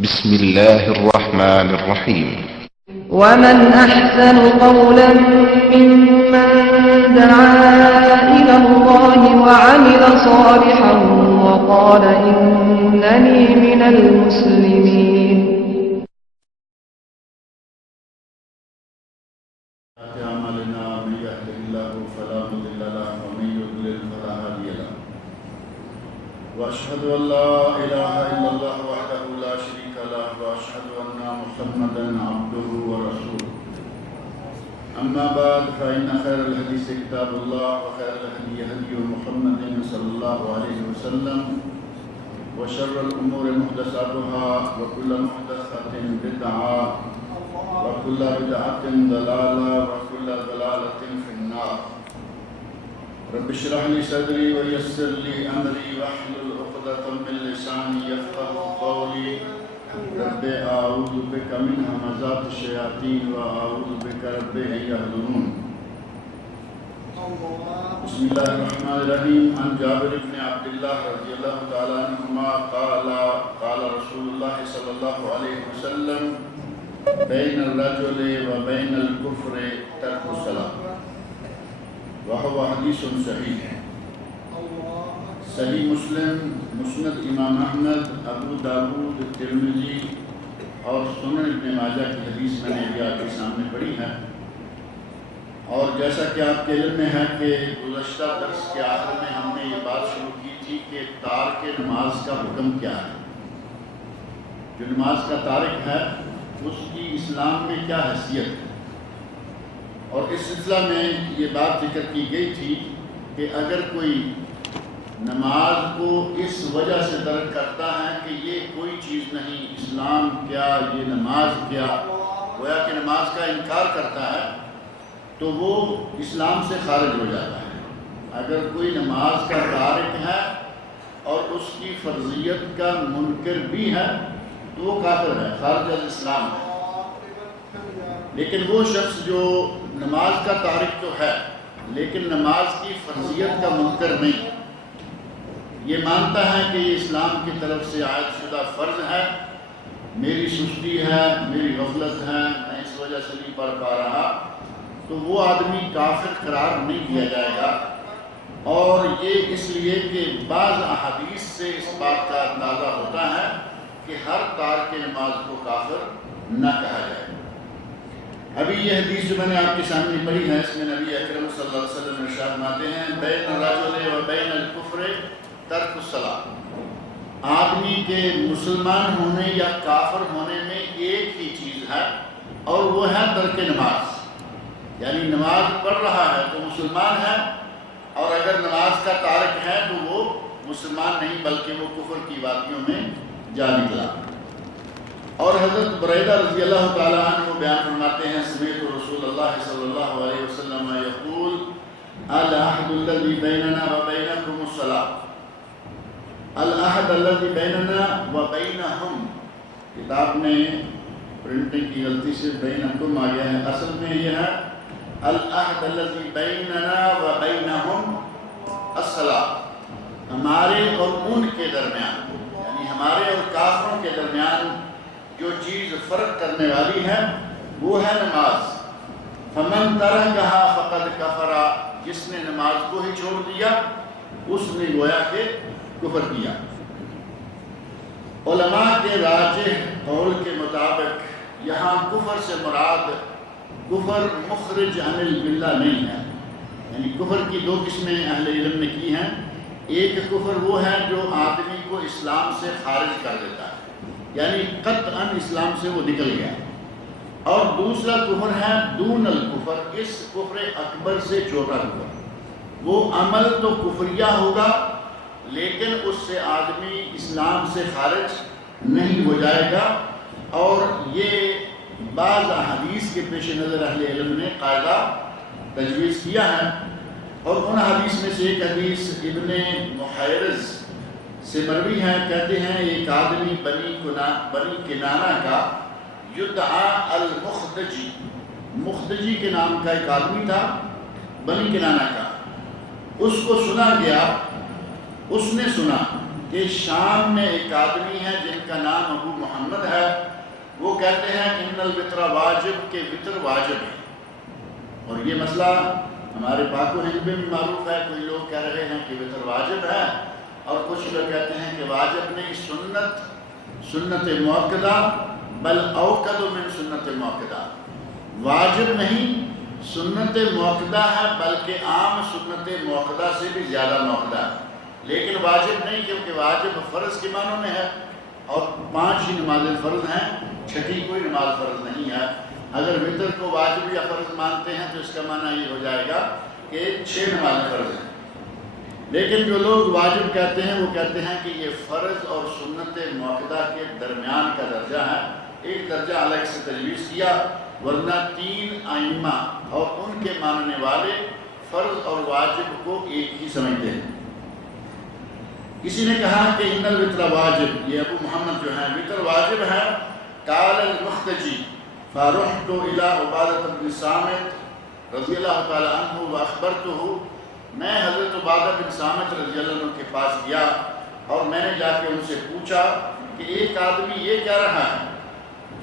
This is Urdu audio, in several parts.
بسم الله الرحمن الرحيم. ومن أحسن قولا ممن دعا إلى الله وعمل صالحا وقال إنني من المسلمين. أعمالنا من يهده الله فلا مضل له ومن يضلل فلا هادي له وأشهد أن لا إله إلا الله وحده لا شريك له وأشهد أن محمدا عبده ورسوله. أما بعد فإن خير الحديث كتاب الله وخير الهدي هدي محمد صلى الله عليه وسلم وشر الأمور محدثاتها وكل محدثة بدعة وكل بدعة ضلالة وكل ضلالة في النار. رب اشرح لي صدري ويسر لي أمري واحلل عقدة من لساني يفقهوا قولي. رب أعوذ بك من همزات الشياطين وأعوذ بك رب أن يحضرون. بسم الله الرحمن الرحيم. عن جابر بن عبد الله رضي الله تعالى عنهما قال رسول الله صلى الله عليه وسلم بين الرجل وبين الكفر ترك الصلاة وهو حديث صحيح. صحیح مسلم، مسند امام احمد، ابو داود، ترمذی اور سنن ابن ماجہ کی حدیث میں نے بھی آپ کے سامنے پڑھی ہے. اور جیسا کہ آپ کے علم میں ہے کہ گزشتہ درس کے آخر میں ہم نے یہ بات شروع کی تھی کہ تارک نماز کا حکم کیا ہے. جو نماز کا تارک ہے اس کی اسلام میں کیا حیثیت ہے. اور اس سلسلہ میں یہ بات ذکر کی گئی تھی کہ اگر کوئی نماز کو اس وجہ سے ترک کرتا ہے کہ یہ کوئی چیز نہیں، اسلام کیا، یہ نماز کیا، گویا کہ نماز کا انکار کرتا ہے، تو وہ اسلام سے خارج ہو جاتا ہے. اگر کوئی نماز کا تارک ہے اور اس کی فرضیت کا منکر بھی ہے تو وہ کافر ہے، خارج از اسلام ہے. لیکن وہ شخص جو نماز کا تارک تو ہے لیکن نماز کی فرضیت کا منکر نہیں، یہ مانتا ہے کہ یہ اسلام کی طرف سے عائد شدہ فرض ہے، میری سستی ہے، میری غفلت ہے، میں اس وجہ سے نہیں پڑھ پا رہا، تو وہ آدمی کافر قرار نہیں دیا جائے گا. اور یہ اس لیے کہ بعض احادیث سے اس بات کا اندازہ ہوتا ہے کہ ہر تارک نماز کو کافر نہ کہا جائے. ابھی یہ حدیث جو میں نے آپ کے سامنے پڑھی ہے اس میں نبی اکرم صلی اللہ علیہ وسلم ارشاد فرماتے ہیں بین الرجل و بین الکفر ترک الصلاۃ. آدمی کے مسلمان ہونے یا کافر ہونے میں ایک ہی چیز ہے اور وہ ہے ترک نماز. یعنی نماز پڑھ رہا ہے تو مسلمان ہے، اور اگر نماز کا تارک ہے تو وہ مسلمان نہیں بلکہ وہ کفر کی وادیوں میں جا نکلا. اور حضرت بریدہ رضی اللہ تعالیٰ عنہ بیان فرماتے ہیں سمعت رسول اللہ صلی اللہ علیہ وسلم یقول العہد الذی بیننا وبینکم الصلاۃ. العہد الذی بیننا وبینہم، کتاب میں پرنٹنگ کی غلطی سے بینکم آ گیا ہے، اصل میں یہ ہے العہد الذی بیننا وبینہم الصلاۃ. ہمارے اور ان کے درمیان، یعنی ہمارے اور کافروں کے درمیان جو چیز فرق کرنے والی ہے وہ ہے نماز. فمن ترکھا فقد کفر، جس نے نماز کو ہی چھوڑ دیا اس نے گویا کہ کفر کیا. علماء کے راجح قول کے مطابق یہاں کفر سے مراد کفر مخرج عن الملہ نہیں ہے. یعنی کفر کی دو قسمیں اہل علم نے کی ہیں. ایک کفر وہ ہے جو آدمی کو اسلام سے خارج کر دیتا ہے، یعنی قطعاً اسلام سے وہ نکل گیا. اور دوسرا کفر ہے دون الکفر، اس کفر اکبر سے چھوٹا کفر. وہ عمل تو کفریہ ہوگا لیکن اس سے آدمی اسلام سے خارج نہیں ہو جائے گا. اور یہ بعض احادیث کے پیش نظر اہل علم نے قاعدہ تجویز کیا ہے. اور ان حدیث میں سے ایک حدیث ابن محیرز سے مروی ہے، کہتے ہیں ایک آدمی بنی کنانہ کا یدعا المخدجی، مخدجی کے نام کا ایک آدمی تھا بنی کنانہ کا، اس کو سنا گیا، اس نے سنا کہ شام میں ایک آدمی ہے جن کا نام ابو محمد ہے، وہ کہتے ہیں ان الوتر واجب، کہ وطر واجب ہے۔ اور یہ مسئلہ ہمارے پاک و ہند میں بھی معروف ہے، کوئی لوگ کہہ رہے ہیں کہ وطر واجب ہے، اور کچھ لوگ کہتے ہیں کہ واجب نہیں، سنت مؤکدہ، بل اوکد من سنت مؤکدہ، واجب نہیں سنت مؤکدہ ہے بلکہ عام سنت مؤکدہ سے بھی زیادہ مؤکدہ ہے، لیکن واجب نہیں، کیونکہ واجب فرض کے معنوں میں ہے، اور 5 ہی نمازیں فرض ہیں، چھٹی کوئی نماز فرض نہیں ہے۔ اگر وطر کو واجب یا فرض مانتے ہیں تو اس کا معنی یہ ہو جائے گا کہ 6 نمازیں فرض ہیں، لیکن جو لوگ واجب کہتے ہیں وہ کہتے ہیں کہ یہ فرض اور سنت مؤکدہ کے درمیان کا درجہ ہے، ایک درجہ الگ سے تجویز کیا، ورنہ 3 ائمہ اور ان کے ماننے والے فرض اور واجب کو ایک ہی سمجھتے ہیں۔ کسی نے کہا کہ ان الوتر واجب، یہ ابو محمد جو ہیں، وطر واجب ہے۔ قال المختجی فرحت الى عبادۃ بن صامت رضی اللہ تعالی عنہ واخبرته، میں حضرت عبادہ بن صامت رضی اللہ عنہ کے پاس گیا اور میں نے جا کے ان سے پوچھا کہ ایک آدمی یہ کہہ رہا ہے،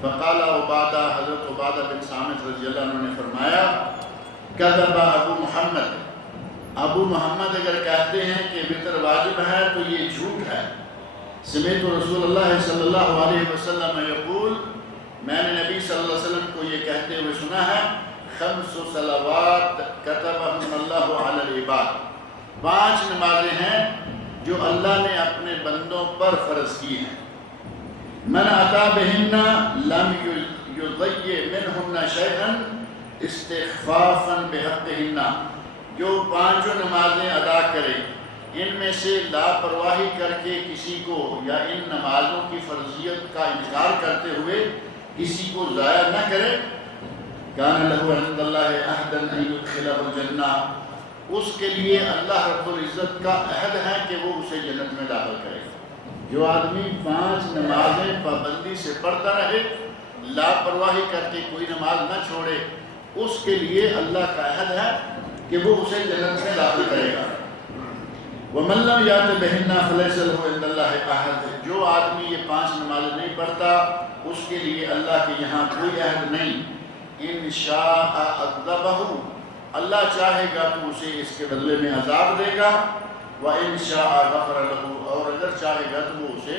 فقال عبادہ، حضرت عبادہ بن صامت رضی اللہ عنہ نے فرمایا کذب ابو محمد، ابو محمد اگر کہتے ہیں کہ وطر واجب ہے تو یہ جھوٹ ہے۔ سمعت رسول اللہ صلی اللہ علیہ وسلم یقول، میں نے نبی صلی اللہ علیہ وسلم کو یہ کہتے ہوئے سنا ہے، 5 صلوات کتبہم اللہ علی العباد، 5 نمازیں ہیں جو اللہ نے اپنے بندوں پر فرض کی ہیں۔ من اتی بہن لم یضیع منہن شیئا استخفافا بحقہن، جو 5 نمازیں ادا کرے ان میں سے لاپرواہی کر کے کسی کو یا ان نمازوں کی فرضیت کا انکار کرتے ہوئے کسی کو ضائع نہ کرے، کان لہ عند اللہ عہدا ان یدخلہ الجنہ، اس کے لیے اللہ رب العزت کا عہد ہے کہ وہ اسے جنت میں داخل کرے گا۔ جو آدمی 5 نمازیں پابندی سے پڑھتا رہے، لاپرواہی کر کے کوئی نماز نہ چھوڑے، اس کے لیے اللہ کا عہد ہے کہ وہ اسے جنت میں داخل کرے گا۔ وَمَن لَّمْ يَأْتِ بِهِنَّ فَلَيْسَ لَهُ عِندَ اللَّهِ عَهْدٌ، جو آدمی یہ 5 نمازیں نہیں پڑھتا اس کے لیے اللہ کے یہاں کوئی عہد نہیں۔ ان شاء عذبہ، اللہ چاہے گا تو اسے اس کے بدلے میں عذاب دے گا، وَإِن شَاءَ غَفَرَ لَهُ، اور اگر چاہے گا تو وہ اسے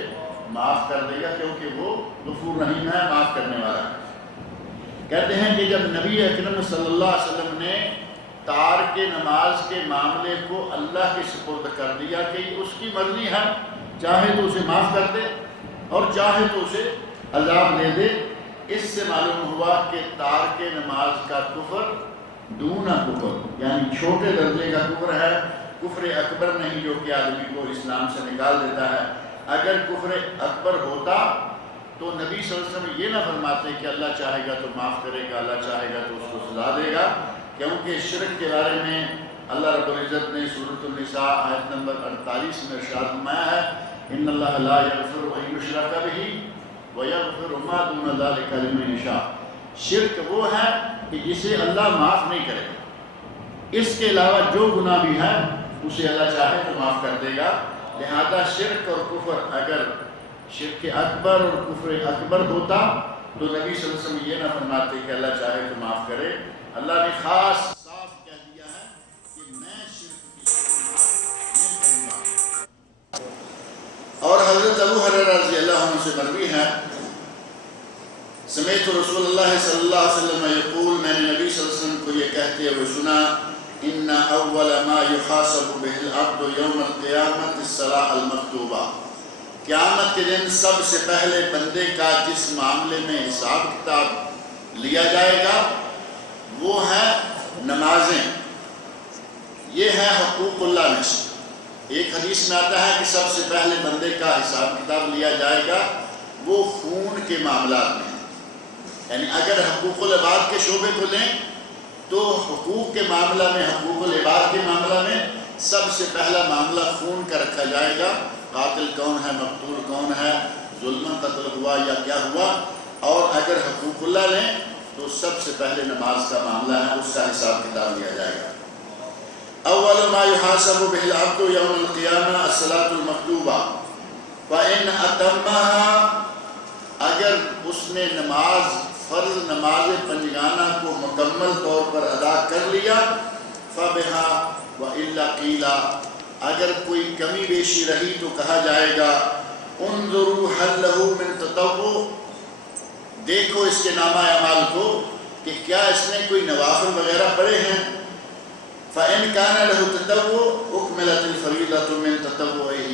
معاف کر دے گا، کیونکہ وہ غفور رحیم ہے، معاف کرنے والا ہے۔ کہتے ہیں کہ جب نبی اکرم صلی اللہ علیہ وسلم نے تارک نماز کے معاملے کو اللہ کے سپرد کر دیا کہ اس کی مرضی ہے، چاہے تو اسے معاف کر دے اور چاہے تو اسے عذاب دے دے، اس سے معلوم ہوا کہ تارک نماز کا کفر دون کفر، یعنی چھوٹے درجے کا کفر ہے، کفر اکبر نہیں جو کہ آدمی کو اسلام سے نکال دیتا ہے۔ اگر کفر اکبر ہوتا تو نبی صلی اللہ علیہ وسلم یہ نہ فرماتے کہ اللہ چاہے گا تو معاف کرے گا، اللہ چاہے گا تو اس کو سزا دے گا، کیونکہ شرک کے بارے میں اللہ رب العزت نے سورۃ النساء آیت نمبر 48 میں ارشاد فرمایا ہے، ان اللہ لا یغفر ان یشرک بہ ویغفر ما دون ذلک لمن یشاء، شرک وہ ہے کہ جسے اللہ معاف نہیں کرے گا، اس کے علاوہ جو گناہ بھی ہے اسے اللہ چاہے تو معاف کر دے گا۔ لہذا شرک اور کفر، اگر شرک اکبر اور کفر اکبر ہوتا تو نبی صلی اللہ علیہ وسلم یہ نہ فرماتے کہ اللہ چاہے تو معاف کرے، اللہ نے خاص صاف کہہ دیا ہے کہ میں شرک کی معاف نہیں کروں گا۔ اور حضرت ابو ہریرہ رضی اللہ عنہ سے مروی ہے، سمعت رسول اللہ صلی اللہ علیہ وسلم یقول، میں نے نبی صلی اللہ علیہ وسلم کو یہ کہتے ہوئے سنا، ان اول ما یحاسب بہ العبد یوم القیامۃ الصلاۃ المکتوبہ، قیامت کے دن سب سے پہلے بندے کا جس معاملے میں حساب کتاب لیا جائے گا وہ ہے نمازیں، یہ ہے حقوق اللہ میں سے۔ ایک حدیث میں آتا ہے کہ سب سے پہلے بندے کا حساب کتاب لیا جائے گا وہ خون کے معاملات میں، یعنی اگر حقوق العباد کے شعبے کو لیں تو حقوق کے معاملہ میں، حقوق العباد کے معاملہ میں سب سے پہلا معاملہ خون کا رکھا جائے گا، قاتل کون ہے، مقتول کون ہے، ظلم قتل ہوا یا کیا ہوا، اور اگر حقوق اللہ لیں تو سب سے پہلے نماز کا معاملہ ہے، اس کا حساب کتاب لیا جائے گا۔ اول ما یحاسب بہ العبد یوم القیامہ الصلاۃ المکتوبہ، فَإِنْ أَتَمَّهَا، اگر اس نے فرض نماز پنجگانہ کو مکمل طور پر ادا کر لیا، فَبِهَا وَإِلَّا قِيلَ، اگر کوئی کمی بیشی رہی تو کہا جائے گا انظروا هل له من تطوع، دیکھو اس کے نامہ اعمال کو کہ کیا اس نے کوئی نوافل وغیرہ پڑھے ہیں۔ فَإِنْ كَانَ لَهُ تَطَوُّعٌ أُكْمِلَتِ الْفَرِيضَةُ مِنْ تَطَوُّعِهِ،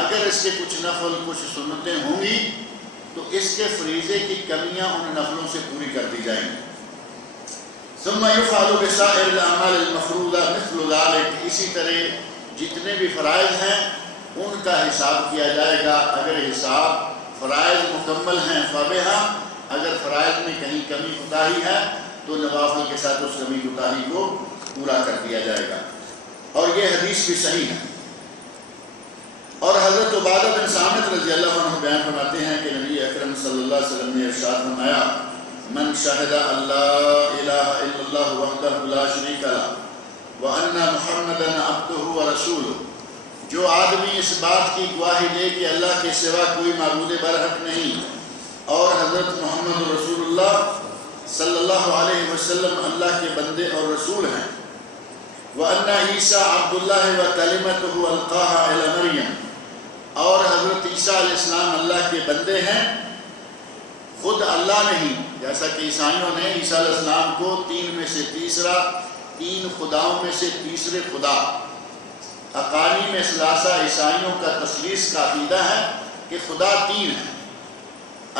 اگر اس کے کچھ نفل کچھ سنتیں ہوں گی تو اس کے فریضے کی کمیاں ان نفلوں سے پوری کر دی جائیں گی۔ ثم يفعل بسائر الاعمال المفروضہ مثل ذلك، اسی طرح جتنے بھی فرائض ہیں ان کا حساب کیا جائے گا، اگر حساب فرائض مکمل ہیں فبها، اگر فرائض میں کہیں کمی کوتاہی ہے تو نوافل کے ساتھ اس کمی کوتاہی کو پورا کر دیا جائے گا۔ اور یہ حدیث بھی صحیح ہے۔ اور حضرت عبادہ بن صامت رضی اللہ عنہ بیان فرماتے ہیں کہ نبی اکرم صلی اللہ علیہ وسلم نے ارشاد فرمایا من شہد اللہ الہ الا اللہ وحدہ لا شریک لہ وان محمدا عبدہ ورسولہ، جو آدمی اس بات کی گواہی دے کہ اللہ کے سوا کوئی معبود برحق نہیں اور حضرت محمد رسول اللہ صلی اللہ علیہ وسلم اللہ کے بندے اور رسول ہیں، وَأَنَّ عِيسَىٰ عَبْدُ اللَّهِ وَكَلِمَتُهُ أَلْقَاهَا إِلَىٰ مَرْيَمَ، اور حضرت عیسیٰ علیہ السلام اللہ کے بندے ہیں، خود اللہ نہیں، جیسا کہ عیسائیوں نے عیسیٰ علیہ السلام کو تین میں سے تیسرا، تین خداؤں میں سے تیسرے خدا، اقانیم ثلاثہ عیسائیوں کا تثلیث کا عقیدہ ہے کہ خدا تین ہیں،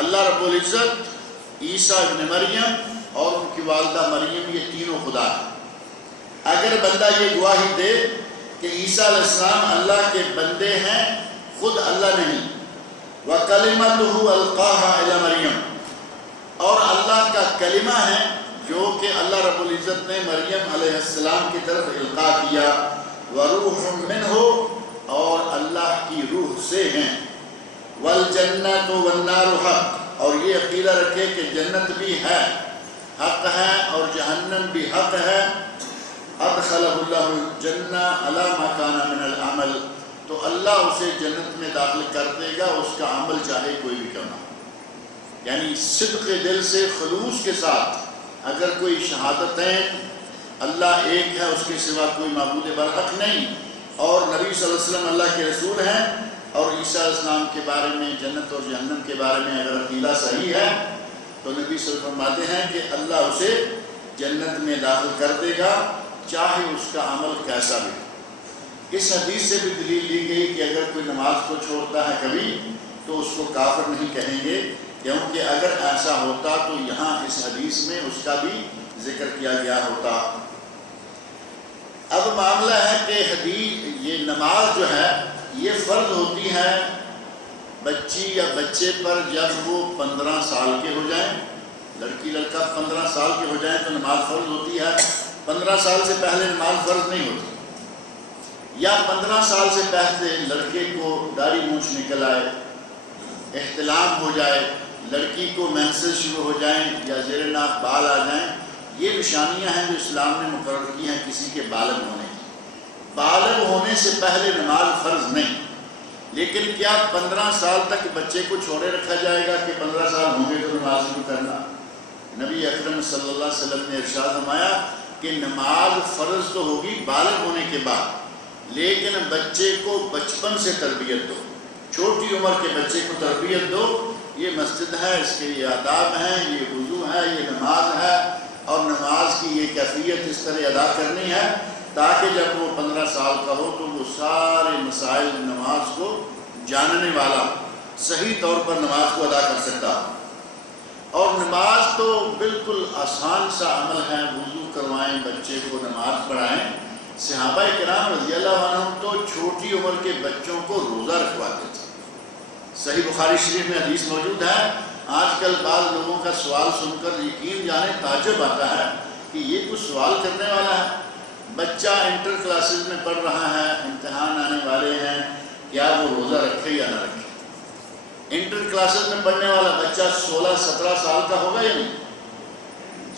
اللہ رب العزت، عیسیٰ ابن مریم اور ان کی والدہ مریم، یہ تینوں خدا ہیں۔ اگر بندہ یہ گواہی دے کہ عیسیٰ علیہ السلام اللہ کے بندے ہیں، خود اللہ نہیں، وَكَلِمَتُهُ أَلْقَاهَا إِلَىٰ مَرْيَمَ، اور اللہ کا کلمہ ہے جو کہ اللہ رب العزت نے مریم علیہ السلام کی طرف القاء کیا، وَرُوحٌ مِّنْهُ، اور اللہ کی روح سے ہیں، وَالْجَنَّةُ وَالنَّارُ حق، اور یہ عقیدہ رکھے کہ جنت بھی ہے، حق ہے، اور جہنم بھی حق ہے، ادخلہ اللہ الجنہ علی ما کان من العمل، تو اللہ اسے جنت میں داخل کر دے گا اس کا عمل چاہے کوئی بھی کیوں نہ ہو۔ یعنی صدق دل سے خلوص کے ساتھ اگر کوئی شہادتیں اللہ ایک ہے اس کے سوا کوئی معبود برحق نہیں اور نبی صلی اللہ علیہ وسلم اللہ کے رسول ہیں، اور عیسیٰ علیہ السلام کے بارے میں جنت اور جہنم کے بارے میں اگر عقیدہ صحیح ہے تو نبی صلی اللہ علیہ وسلم فرماتے ہیں کہ اللہ اسے جنت میں داخل کر دے گا چاہے اس کا عمل کیسا بھی۔ اس حدیث سے بھی دلیل لی گئی کہ اگر کوئی نماز کو چھوڑتا ہے کبھی تو اس کو کافر نہیں کہیں گے، کیونکہ اگر ایسا ہوتا تو یہاں اس حدیث میں اس کا بھی ذکر کیا گیا ہوتا۔ اب معاملہ ہے کہ یہ نماز جو ہے یہ فرض ہوتی ہے بچی یا بچے پر جب وہ 15 سال کے ہو جائیں، لڑکی لڑکا 15 سال کے ہو جائیں تو نماز فرض ہوتی ہے، 15 سال سے پہلے نماز فرض نہیں ہوتی، یا 15 سال سے پہلے لڑکے کو داڑھی مونچھ نکل آئے، احتلام ہو جائے، لڑکی کو مینسز شروع ہو جائیں یا زیر ناف بال آ جائیں، یہ نشانیاں ہیں جو اسلام نے مقرر کی ہیں کسی کے بالغ ہونے کی۔ بالغ ہونے سے پہلے نماز فرض نہیں، لیکن کیا 15 سال تک بچے کو چھوڑے رکھا جائے گا کہ 15 سال ہوں گے تو نماز شروع کرنا؟ نبی اکرم صلی اللہ علیہ وسلم نے ارشاد فرمایا کہ نماز فرض تو ہوگی بالغ ہونے کے بعد، لیکن بچے کو بچپن سے تربیت دو، چھوٹی عمر کے بچے کو تربیت دو، یہ مسجد ہے، اس کے یہ آداب ہیں، یہ وضو ہے، یہ نماز ہے، اور نماز کی یہ کیفیت اس طرح ادا کرنی ہے تاکہ جب وہ 15 سال کا ہو تو وہ سارے مسائل نماز کو جاننے والا، صحیح طور پر نماز کو ادا کر سکتا۔ اور نماز تو بالکل آسان سا عمل ہے، وضو کروائیں، بچے کو نماز پڑھائیں۔ صحابہ کرام رضی اللہ عنہم تو چھوٹی عمر کے بچوں کو روزہ رکھواتے تھے، صحیح بخاری شریف میں حدیث موجود ہے۔ آج کل بعض لوگوں کا سوال سن کر یقین جانے تعجب آتا ہے کہ یہ کچھ سوال کرنے والا ہے، بچہ انٹر کلاسز میں پڑھ رہا ہے، امتحان آنے والے ہیں، کیا وہ روزہ رکھے یا نہ رکھے؟ انٹر کلاسز میں پڑھنے والا بچہ 16-17 سال کا ہوگا یا نہیں؟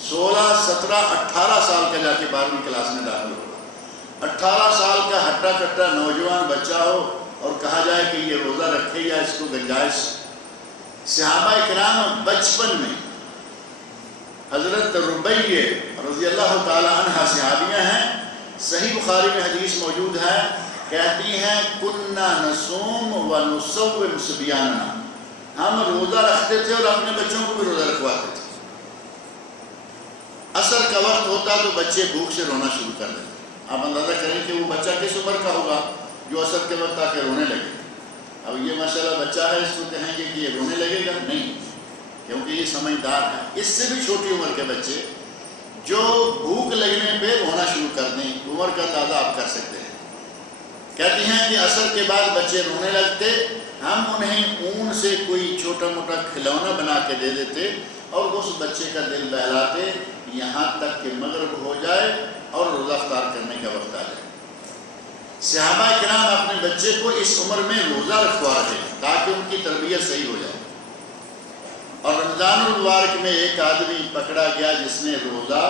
16, 17, 18 سال کا جا کے 12ویں کلاس میں داخل ہوگا۔ 18 سال کا ہٹا کٹا نوجوان بچہ ہو اور کہا جائے کہ یہ روزہ رکھے یا اس کو گنجائش. صحابہ کرام بچپن میں، حضرت ربیہ رضی اللہ تعالی عنہ صحابیہ ہیں، صحیح بخاری میں حدیث موجود ہے، کہتی ہیں کننا نصوم و نصوم صبیاننا، ہم روزہ رکھتے تھے اور اپنے بچوں کو بھی روزہ رکھواتے تھے. عصر کا وقت ہوتا تو بچے بھوک سے رونا شروع کر دیتے. آپ اندازہ کریں کہ وہ بچہ کس عمر کا ہوگا جو عصر کے وقت آ کے رونے لگے. اب یہ ماشاءاللہ بچہ ہے، اس کو کہیں گے کہ یہ رونے لگے گا؟ نہیں، کیونکہ یہ سمجھدار ہے. اس سے بھی چھوٹی عمر کے بچے جو بھوک لگنے پہ رونا شروع کر دیں، عمر کا اندازہ آپ کر سکتے ہیں. کہتی ہیں کہ عصر کے بعد بچے رونے لگتے، ہم انہیں اون سے کوئی چھوٹا موٹا کھلونا بنا کے دے دیتے اور اس بچے کا دل بہلاتے یہاں تک کہ مغرب ہو جائے اور روزہ افطار کرنے کا وقت آ جائے. صحابہ کرام اپنے بچے کو اس عمر میں روزہ رکھوا رہے ہیں تاکہ ان کی تربیت صحیح ہو جائے. اور رمضان المبارک میں ایک آدمی پکڑا گیا جس نے روزہ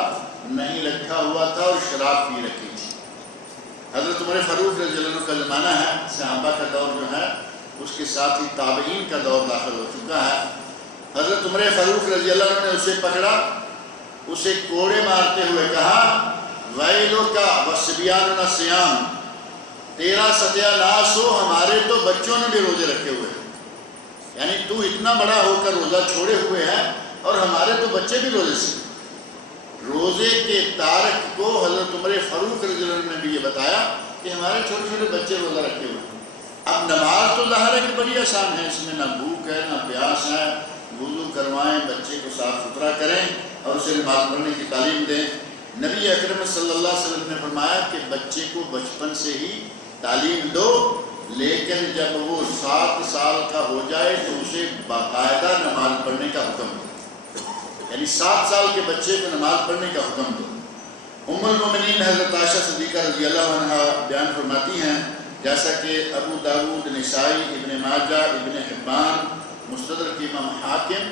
نہیں رکھا ہوا تھا اور شراب پی رکھی تھی. حضرت عمر فاروق رضی اللہ عنہ کا زمانہ ہے، صحابہ کا دور جو ہے اس کے ساتھ ہی تابعین کا دور داخل ہو چکا ہے. حضرت عمر فاروق رضی اللہ عنہ نے اسے پکڑا، اسے کوڑے مارتے ہوئے کہا ویلک وصبیاننا صیام، تیرا ستیہ ناس ہو، ہمارے تو بچوں نے بھی روزے رکھے ہوئے ہیں. یعنی تو اتنا بڑا ہو کر روزہ چھوڑے ہوئے ہیں اور ہمارے تو بچے بھی روزے سے. روزے کے تارک کو حضرت عمر فاروق رضی اللہ عنہ نے بھی یہ بتایا کہ ہمارے چھوٹے چھوٹے بچے روزہ رکھے ہوئے ہیں. اب نماز تو ظاہر ہے کہ بڑی آسان ہے، اس میں نہ بھوک ہے نہ پیاس ہے. وضو کروائیں، بچے کو صاف ستھرا کریں اور اسے نماز پڑھنے کی تعلیم دیں. نبی اکرم صلی اللہ علیہ وسلم نے فرمایا کہ بچے کو بچپن سے ہی تعلیم دو، لیکن جب وہ 7 سال کا ہو جائے تو اسے باقاعدہ نماز پڑھنے کا حکم دو. یعنی 7 سال کے بچے کو نماز پڑھنے کا حکم دو. ام المومنین حضرت عائشہ صدیقہ رضی اللہ عنہ بیان فرماتی ہیں، جیسا کہ ابو داود، نسائی، ابن ماجہ، ابن حبان، مستدرک امام حاکم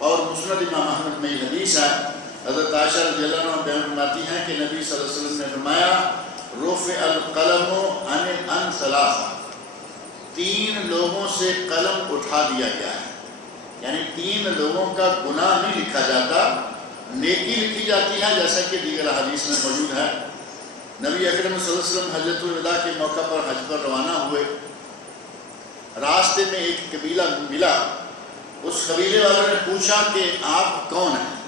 اور مسند امام احمد میں یہ حدیث ہے. حضرت عائشہ رضی اللہ عنہ بیان فرماتی ہیں کہ نبی صلی اللہ علیہ وسلم نے فرمایا رفع القلم عن 3، 3 لوگوں سے قلم اٹھا دیا گیا ہے. یعنی 3 لوگوں کا گناہ نہیں لکھا جاتا، نیکی لکھی جاتی ہے، جیسا کہ دیگر حدیث میں موجود ہے. نبی اکرم صلی اللہ علیہ وسلم حجۃ الوداع کے موقع پر حج پر روانہ ہوئے. راستے میں ایک قبیلہ ملا، اس قبیلے والوں نے پوچھا کہ آپ کون ہیں؟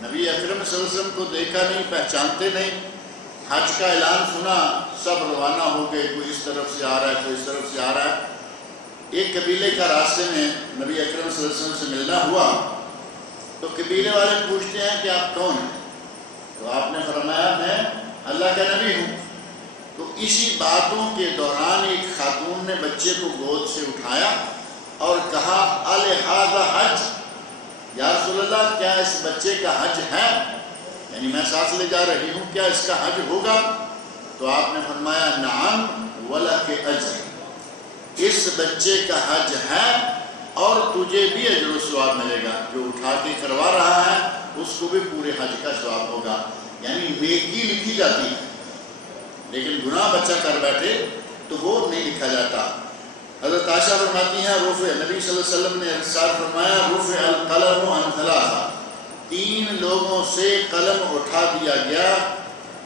نبی اکرم صلی اللہ علیہ وسلم کو دیکھا نہیں، پہچانتے نہیں. حج کا اعلان سنا، سب روانہ ہو گئے، کوئی اس طرف سے آ رہا ہے، کوئی اس طرف سے آ رہا ہے. ایک قبیلے کا راستے میں نبی اکرم صلی اللہ علیہ وسلم سے ملنا ہوا تو قبیلے والے پوچھتے ہیں کہ آپ کون ہیں؟ تو آپ نے فرمایا میں اللہ کا نبی ہوں. تو اسی باتوں کے دوران ایک خاتون نے بچے کو گود سے اٹھایا اور کہا الہذا حج، یا رسول اللہ کیا اس بچے کا حج ہے؟ یعنی میں ساتھ لے جا رہی ہوں، کیا اس کا حج ہوگا؟ تو آپ نے فرمایا نعم ولک اجر، اس بچے کا حج ہے اور تجھے بھی اجر و ثواب ملے گا. جو اٹھا کے کروا رہا ہے اس کو بھی پورے حج کا ثواب ہوگا. یعنی نیکی لکھی جاتی ہے، لیکن گناہ بچہ کر بیٹھے تو وہ نہیں لکھا جاتا. حضرت عائشہ فرماتی ہیں رفع، نبی صلی اللہ علیہ وسلم نے ارشاد فرمایا رفع القلم عن 3، 3 لوگوں سے قلم اٹھا دیا گیا.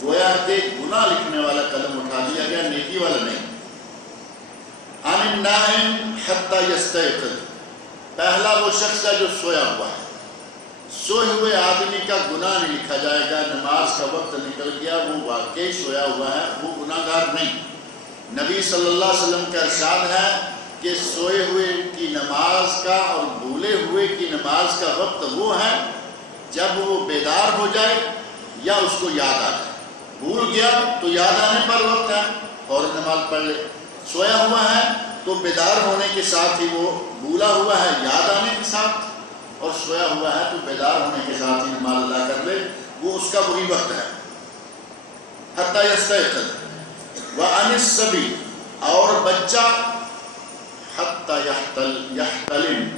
گویا کہ گناہ لکھنے والا قلم اٹھا دیا گیا، نیکی والا نہیں. عن النائم حتی یستیقظ، پہلا وہ شخص ہے جو سویا ہوا ہے. سوئے ہوئے آدمی کا گناہ نہیں لکھا جائے گا. نماز کا وقت نکل گیا، وہ واقعی سویا ہوا ہے، وہ گناہ گار نہیں. نبی صلی اللہ علیہ وسلم کا ارشاد ہے کہ سوئے ہوئے کی نماز کا اور بھولے ہوئے کی نماز کا وقت وہ ہے جب وہ بیدار ہو جائے یا اس کو یاد آ جائے. بھول گیا تو یاد آنے پر وقت ہے اور نماز پڑھ لے. سویا ہوا ہے تو بیدار ہونے کے ساتھ ہی وہ بھولا ہوا ہے یاد آنے کے ساتھ، اور سویا ہوا ہے تو بیدار ہونے کے ساتھ ہی نماز ادا کر لے، وہ اس کا وہی وقت ہے. حتی یستیقظ وعن الصبی، اور بچہ حتی یحتلم،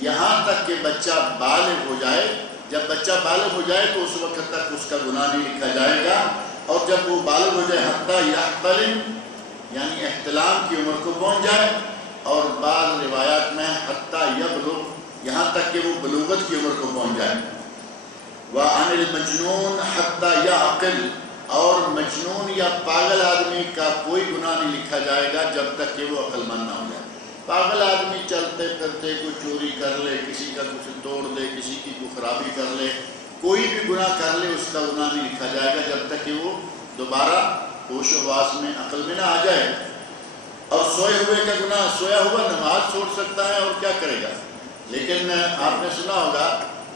یہاں تک کہ بچہ بالغ ہو جائے. جب بچہ بالغ ہو جائے تو اس وقت تک اس کا گناہ نہیں لکھا جائے گا، اور جب وہ بالغ ہو جائے حتی یحتلم، یعنی احتلام کی عمر کو پہنچ جائے، اور بعض روایات میں حتیٰ یبلغ، یہاں تک کہ وہ بلوغت کی عمر کو پہنچ جائے۔ وَعَنِ الْمَجْنُونَ حَتَّى يَعْقِلْ، اور مجنون یا پاگل آدمی کا کوئی گناہ نہیں لکھا جائے گا جب تک کہ وہ عقل مند نہ ہو جائے۔ پاگل آدمی چلتے پھرتے کوئی چوری کر لے، کسی کا کچھ توڑ دے، کسی کی کوئی خرابی کر لے، کوئی بھی گناہ کر لے، اس کا گناہ نہیں لکھا جائے گا جب تک کہ وہ دوبارہ ہوش و حواس میں، عقل میں نہ آ جائے۔ اور سوئے ہوئے کا گناہ، سویا ہوا نماز چھوڑ سکتا ہے اور کیا کرے گا، لیکن آپ نے سنا ہوگا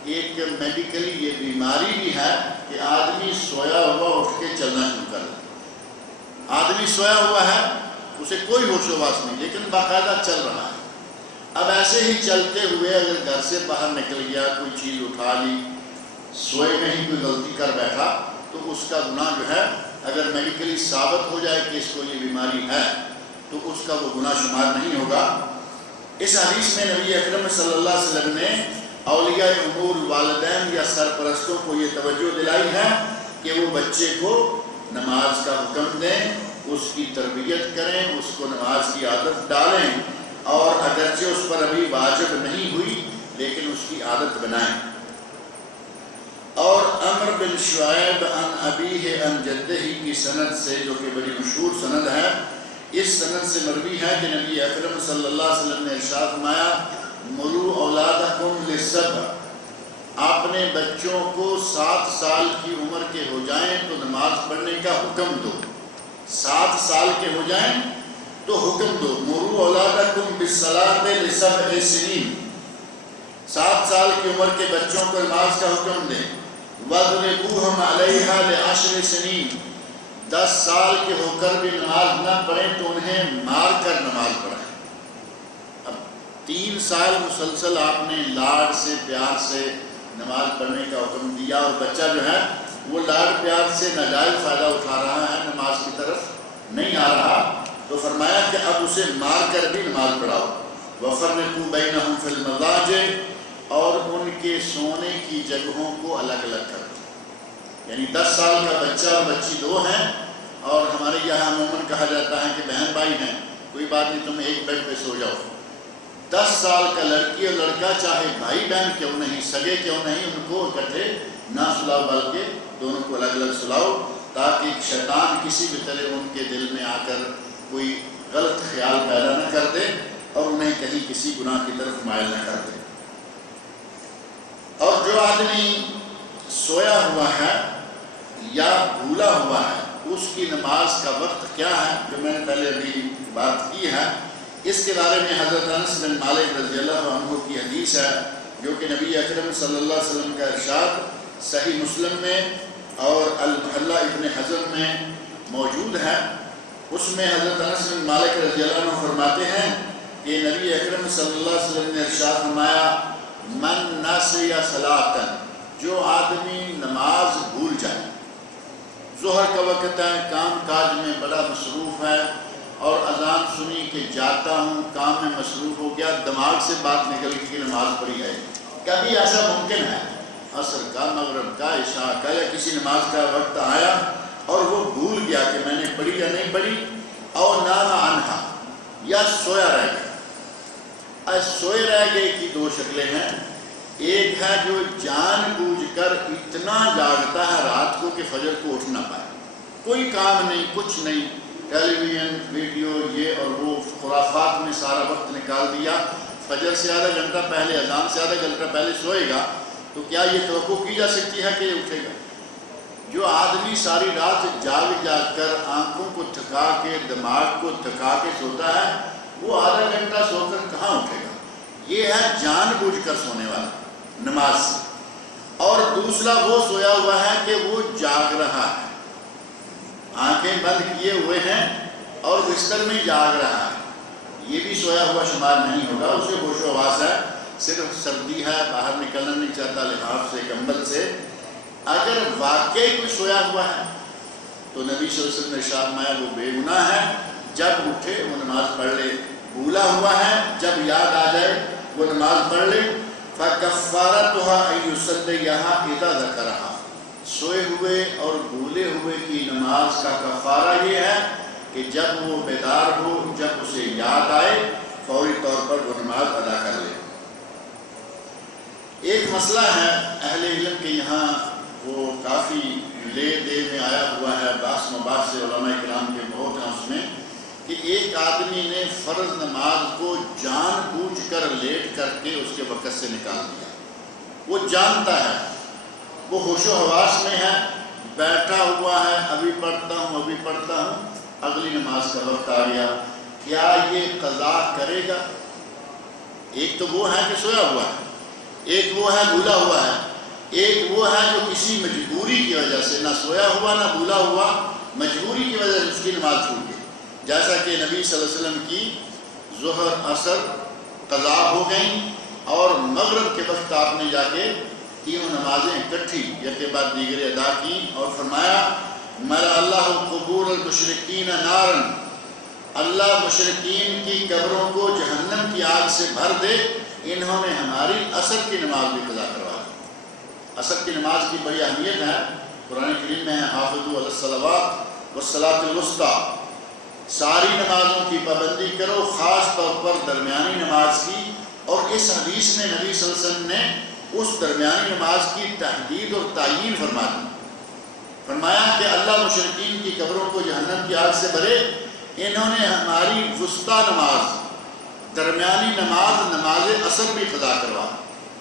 ایک میڈیکلی یہ بیماری بھی ہے کہ آدمی سویا ہوا اٹھ کے چلنا شروع کر دے۔ آدمی سویا ہوا ہے، اسے کوئی ہوش و حواس نہیں، لیکن باقاعدہ چل رہا ہے۔ اب ایسے ہی چلتے ہوئے اگر گھر سے باہر نکل گیا، کوئی چیز اٹھا لی، سوئے میں ہی کوئی غلطی کر بیٹھا، تو اس کا گناہ جو ہے اگر میڈیکلی ثابت ہو جائے کہ اس کو یہ بیماری ہے تو اس کا وہ گناہ شمار نہیں ہوگا۔ اس حدیث میں نبی اکرم صلی اللہ علیہ وسلم نے اولیاء امور، والدین یا سرپرستوں کو یہ توجہ دلائی ہے کہ وہ بچے کو نماز کا حکم دیں، اس کی تربیت کریں، اس کو نماز کی عادت ڈالیں، اور اگرچہ اس پر ابھی واجب نہیں ہوئی لیکن اس کی عادت بنائیں۔ اور عمر بن شعیب عن ابیہ عن جدہ کی سند سے، جو کہ بڑی مشہور سند ہے، اس سند سے مروی ہے کہ نبی اکرم صلی اللہ علیہ وسلم نے ارشاد فرمایا، مروا اولادکم للسبع، اپنے بچوں کو 7 سال کی عمر کے ہو جائیں تو نماز پڑھنے کا حکم دو۔ 7 سال کے ہو جائیں تو حکم دو۔ مروا اولادکم بالصلاۃ لسبع سنین، 7 سال کی عمر کے بچوں کو نماز کا حکم دیں۔ وَاضْرِبُوهُمْ عَلَيْهَا ل10 سنین، 10 سال کے ہو کر بھی نماز نہ پڑھیں تو انہیں مار کر نماز پڑھائیں۔ اب 3 سال مسلسل آپ نے لاڈ سے، پیار سے نماز پڑھنے کا حکم دیا، اور بچہ جو ہے وہ لاڈ پیار سے ناجائز فائدہ اٹھا رہا ہے، نماز کی طرف نہیں آ رہا، تو فرمایا کہ اب اسے مار کر بھی نماز پڑھاؤ۔ وَفَرِّقُوا بَيْنَهُمْ فِي الْمَضَاجِعِ، اور ان کے سونے کی جگہوں کو الگ الگ کر دو۔ یعنی 10 سال کا بچہ اور بچی 2 ہیں، اور ہمارے یہاں عموماً کہا جاتا ہے کہ بہن بھائی ہیں، کوئی بات نہیں، تم ایک بیڈ پہ سو جاؤ۔ 10 سال کا لڑکی اور لڑکا، چاہے بھائی بہن کیوں نہیں، سگے کیوں نہیں، ان کو اکٹھے نہ سلاؤ، بلکہ دونوں کو الگ الگ سلاؤ، تاکہ شیطان کسی بھی طرح ان کے دل میں آ کر کوئی غلط خیال پیدا نہ کر دے اور انہیں کہیں کسی گناہ کی طرف مائل نہ کر دے۔ اور جو آدمی سویا ہوا ہے یا بھولا ہوا ہے، اس کی نماز کا وقت کیا ہے، جو میں نے پہلے ابھی بات کی ہے، اس کے بارے میں حضرت انس بن مالک رضی اللہ عنہ کی حدیث ہے، جو کہ نبی اکرم صلی اللہ علیہ وسلم کا ارشاد صحیح مسلم میں اور المحلہ ابن حزم میں موجود ہے۔ اس میں حضرت انس بن مالک رضی اللہ عنہ فرماتے ہیں کہ نبی اکرم صلی اللہ علیہ وسلم نے ارشاد فرمایا، من نسی صلاۃ، جو آدمی نماز بھول جائے، ظہر کا وقت ہے، کام کاج میں بڑا مصروف ہے، اور اذان سنی کہ جاتا ہوں، کام میں مصروف ہو گیا، دماغ سے بات نکل گئی کہ نماز پڑھی ہے۔ کبھی ایسا ممکن ہے عصر کا، مغرب کا، عشاء کا، یا کسی نماز کا وقت آیا اور وہ بھول گیا کہ میں نے پڑھی یا نہیں پڑھی، اور نام عنہا، یا سویا رہ گیا۔ سوئے رہ گئے کی 2 شکلیں ہیں، ایک ہے جو جان بوجھ کر اتنا جاگتا ہے رات کو کہ فجر کو اٹھ نہ پائے، کوئی کام نہیں، کچھ نہیں، ٹیلی ویژن، ویڈیو، یہ اور وہ خرافات میں سارا وقت نکال دیا، فجر سے آدھا گھنٹہ پہلے، اذان سے آدھا گھنٹہ پہلے سوئے گا، تو کیا یہ توقع کی جا سکتی ہے کہ یہ اٹھے گا؟ جو آدمی ساری رات جاگ جاگ کر آنکھوں کو تھکا کے، دماغ کو تھکا کے سوتا ہے، وہ آدھا گھنٹہ سو کر کہاں اٹھے گا؟ یہ ہے جان بوجھ کر سونے والا نماز سے۔ اور دوسرا وہ سویا ہوا ہے کہ وہ جاگ رہا ہے، آنکھیں بند کیے ہوئے ہیں اور بستر میں جاگ رہا ہے، یہ بھی سویا ہوا شمار نہیں ہوگا، اسے ہوش و حواس ہے، صرف سردی ہے، باہر نکلنا نہیں چاہتا لحاف سے، کمبل سے۔ اگر واقعی کوئی سویا ہوا ہے تو نبی صلی اللہ علیہ وسلم نے ارشاد فرمایا وہ بے گناہ ہے، جب اٹھے وہ نماز پڑھ لے، بھولا ہوا ہے جب یاد آ جائے وہ نماز پڑھ لے۔ فَكَفَّارَتُهَا أَن يُصَلِّيَهَا إِذَا ذَكَرَهَا، سوئے ہوئے اور بھولے ہوئے کی نماز کا کفارہ یہ ہے کہ جب وہ بیدار ہو، جب اسے یاد آئے، فوری طور پر وہ نماز ادا کر لے۔ ایک مسئلہ ہے اہل علم کے یہاں، وہ کافی لے دے میں آیا ہوا ہے، بحث مباحث سے علماء کرام کے بہت ہیں اس میں، کہ ایک آدمی نے فرض نماز کو جان بوجھ کر لیٹ کر کے اس کے وقت سے نکال دیا۔ وہ جانتا ہے، وہ ہوش و حواس میں ہے، بیٹھا ہوا ہے، ابھی پڑھتا ہوں، اگلی نماز کا وقت آ گیا، کیا یہ قضا کرے گا؟ ایک تو وہ ہے کہ سویا ہوا ہے، ایک وہ ہے بھولا ہوا ہے، ایک وہ ہے جو کسی مجبوری کی وجہ سے، نہ سویا ہوا نہ بھولا ہوا، مجبوری کی وجہ سے اس کی نماز چھوٹ گئی، جیسا کہ نبی صلی اللہ علیہ وسلم کی ظہر عصر قضا ہو گئیں اور مغرب کے وقت آپ نے جا کے تینوں نمازیں اکٹھی یک کے بعد دیگرے ادا کی اور فرمایا مَلَأَ اللَّهُ قُبُورَ الْمُشْرِكِينَ نَارًا، اللہ مشرکین کی قبروں کو جہنم کی آگ سے بھر دے، انہوں نے ہماری عصر کی نماز بھی قضا کروا دی۔ عصر کی نماز کی بڑی اہمیت ہے، قرآن کریم میں ہے حافظوا علی الصلوات والصلاۃ الوسطی، ساری نمازوں کی پابندی کرو، خاص طور پر درمیانی نماز کی۔ اور اس حدیث میں نبی صلی اللہ علیہ وسلم نے اس درمیانی نماز کی تحدید اور تعیین فرما دی، فرمایا کہ اللہ مشرکین کی قبروں کو جہنم کی آگ سے بھرے، انہوں نے ہماری وسطی نماز، درمیانی نماز، نماز عصر بھی قضا کروا۔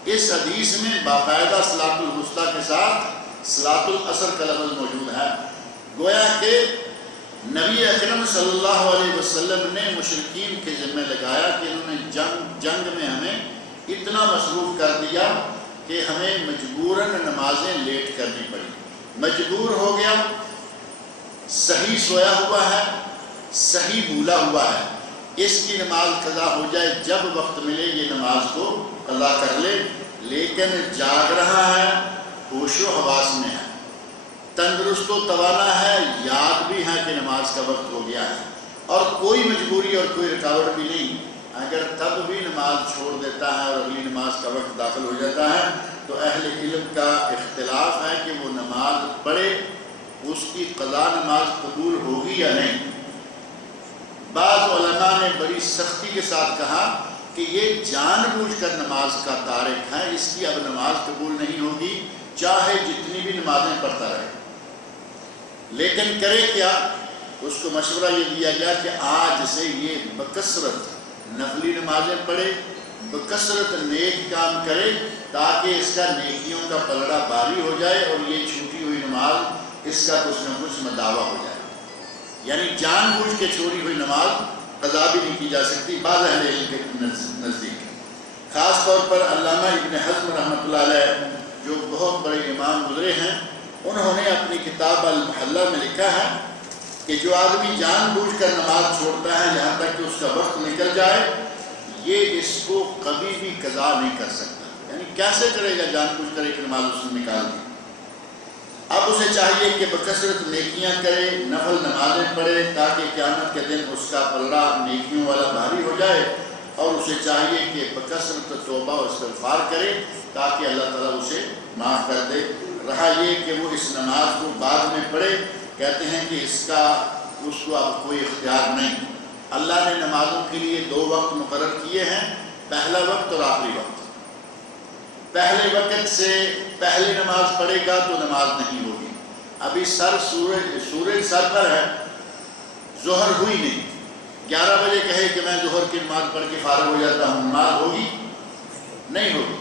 اس حدیث میں باقاعدہ صلاۃ الوسطی کے ساتھ صلاۃ العصر کا لفظ موجود ہے، گویا کہ نبی اکرم صلی اللہ علیہ وسلم نے مشرکین کے ذمہ لگایا کہ انہوں نے جنگ میں ہمیں اتنا مصروف کر دیا کہ ہمیں مجبوراً نمازیں لیٹ کرنی پڑی، مجبور ہو گیا، صحیح سویا ہوا ہے، صحیح بھولا ہوا ہے، اس کی نماز قضا ہو جائے، جب وقت ملے یہ نماز کو قضا کر لے، لیکن جاگ رہا ہے، ہوش و حواس میں ہے، تندرست و توانا ہے، یاد بھی ہے کہ نماز کا وقت ہو گیا ہے، اور کوئی مجبوری اور کوئی رکاوٹ بھی نہیں، اگر تب بھی نماز چھوڑ دیتا ہے اور اگلی نماز کا وقت داخل ہو جاتا ہے تو اہل علم کا اختلاف ہے کہ وہ نماز پڑھے، اس کی قضا نماز قبول ہوگی یا نہیں۔ بعض علماء نے بڑی سختی کے ساتھ کہا کہ یہ جان بوجھ کر نماز کا تارک ہے، اس کی اب نماز قبول نہیں ہوگی، چاہے جتنی بھی نمازیں پڑھتا رہے۔ لیکن کرے کیا؟ اس کو مشورہ یہ دیا گیا کہ آج سے یہ بکثرت نفلی نمازیں پڑھے، بکثرت نیک کام کرے، تاکہ اس کا نیکیوں کا پلڑا بھاری ہو جائے اور یہ چھوٹی ہوئی نماز اس کا کچھ نہ کچھ مداوع ہو جائے۔ یعنی جان بوجھ کے چھوڑی ہوئی نماز قضا بھی نہیں کی جا سکتی بعض اہل علم کے نزدیک۔ خاص طور پر علامہ ابن حزم رحمۃ اللہ علیہ جو بہت بڑے امام گزرے ہیں، انہوں نے اپنی کتاب المحلہ میں لکھا ہے کہ جو آدمی جان بوجھ کر نماز چھوڑتا ہے یہاں تک کہ اس کا وقت نکل جائے، یہ اس کو کبھی بھی قضا نہیں کر سکتا۔ یعنی کیسے کرے گا جان بوجھ کر ایک نماز اس نے نکال دی؟ اب اسے چاہیے کہ بکثرت نیکیاں کرے، نفل نمازیں پڑھے، تاکہ قیامت کے دن اس کا پلڑا نیکیوں والا بھاری ہو جائے، اور اسے چاہیے کہ بکثرت توبہ و استغفار کرے تاکہ اللہ تعالیٰ اسے معاف کر دے۔ رہا یہ کہ وہ اس نماز کو بعد میں پڑھے، کہتے ہیں کہ اس کو اب کوئی اختیار نہیں۔ اللہ نے نمازوں کے لیے 2 وقت مقرر کیے ہیں، پہلا وقت اور آخری وقت۔ پہلے وقت سے پہلے نماز پڑھے گا تو نماز نہیں ہوگی، ابھی سورج سر پر ہے، ظہر ہوئی نہیں، 11 بجے کہے کہ میں ظہر کی نماز پڑھ کے فارغ ہو جاتا ہوں، نماز ہوگی نہیں ہوگی۔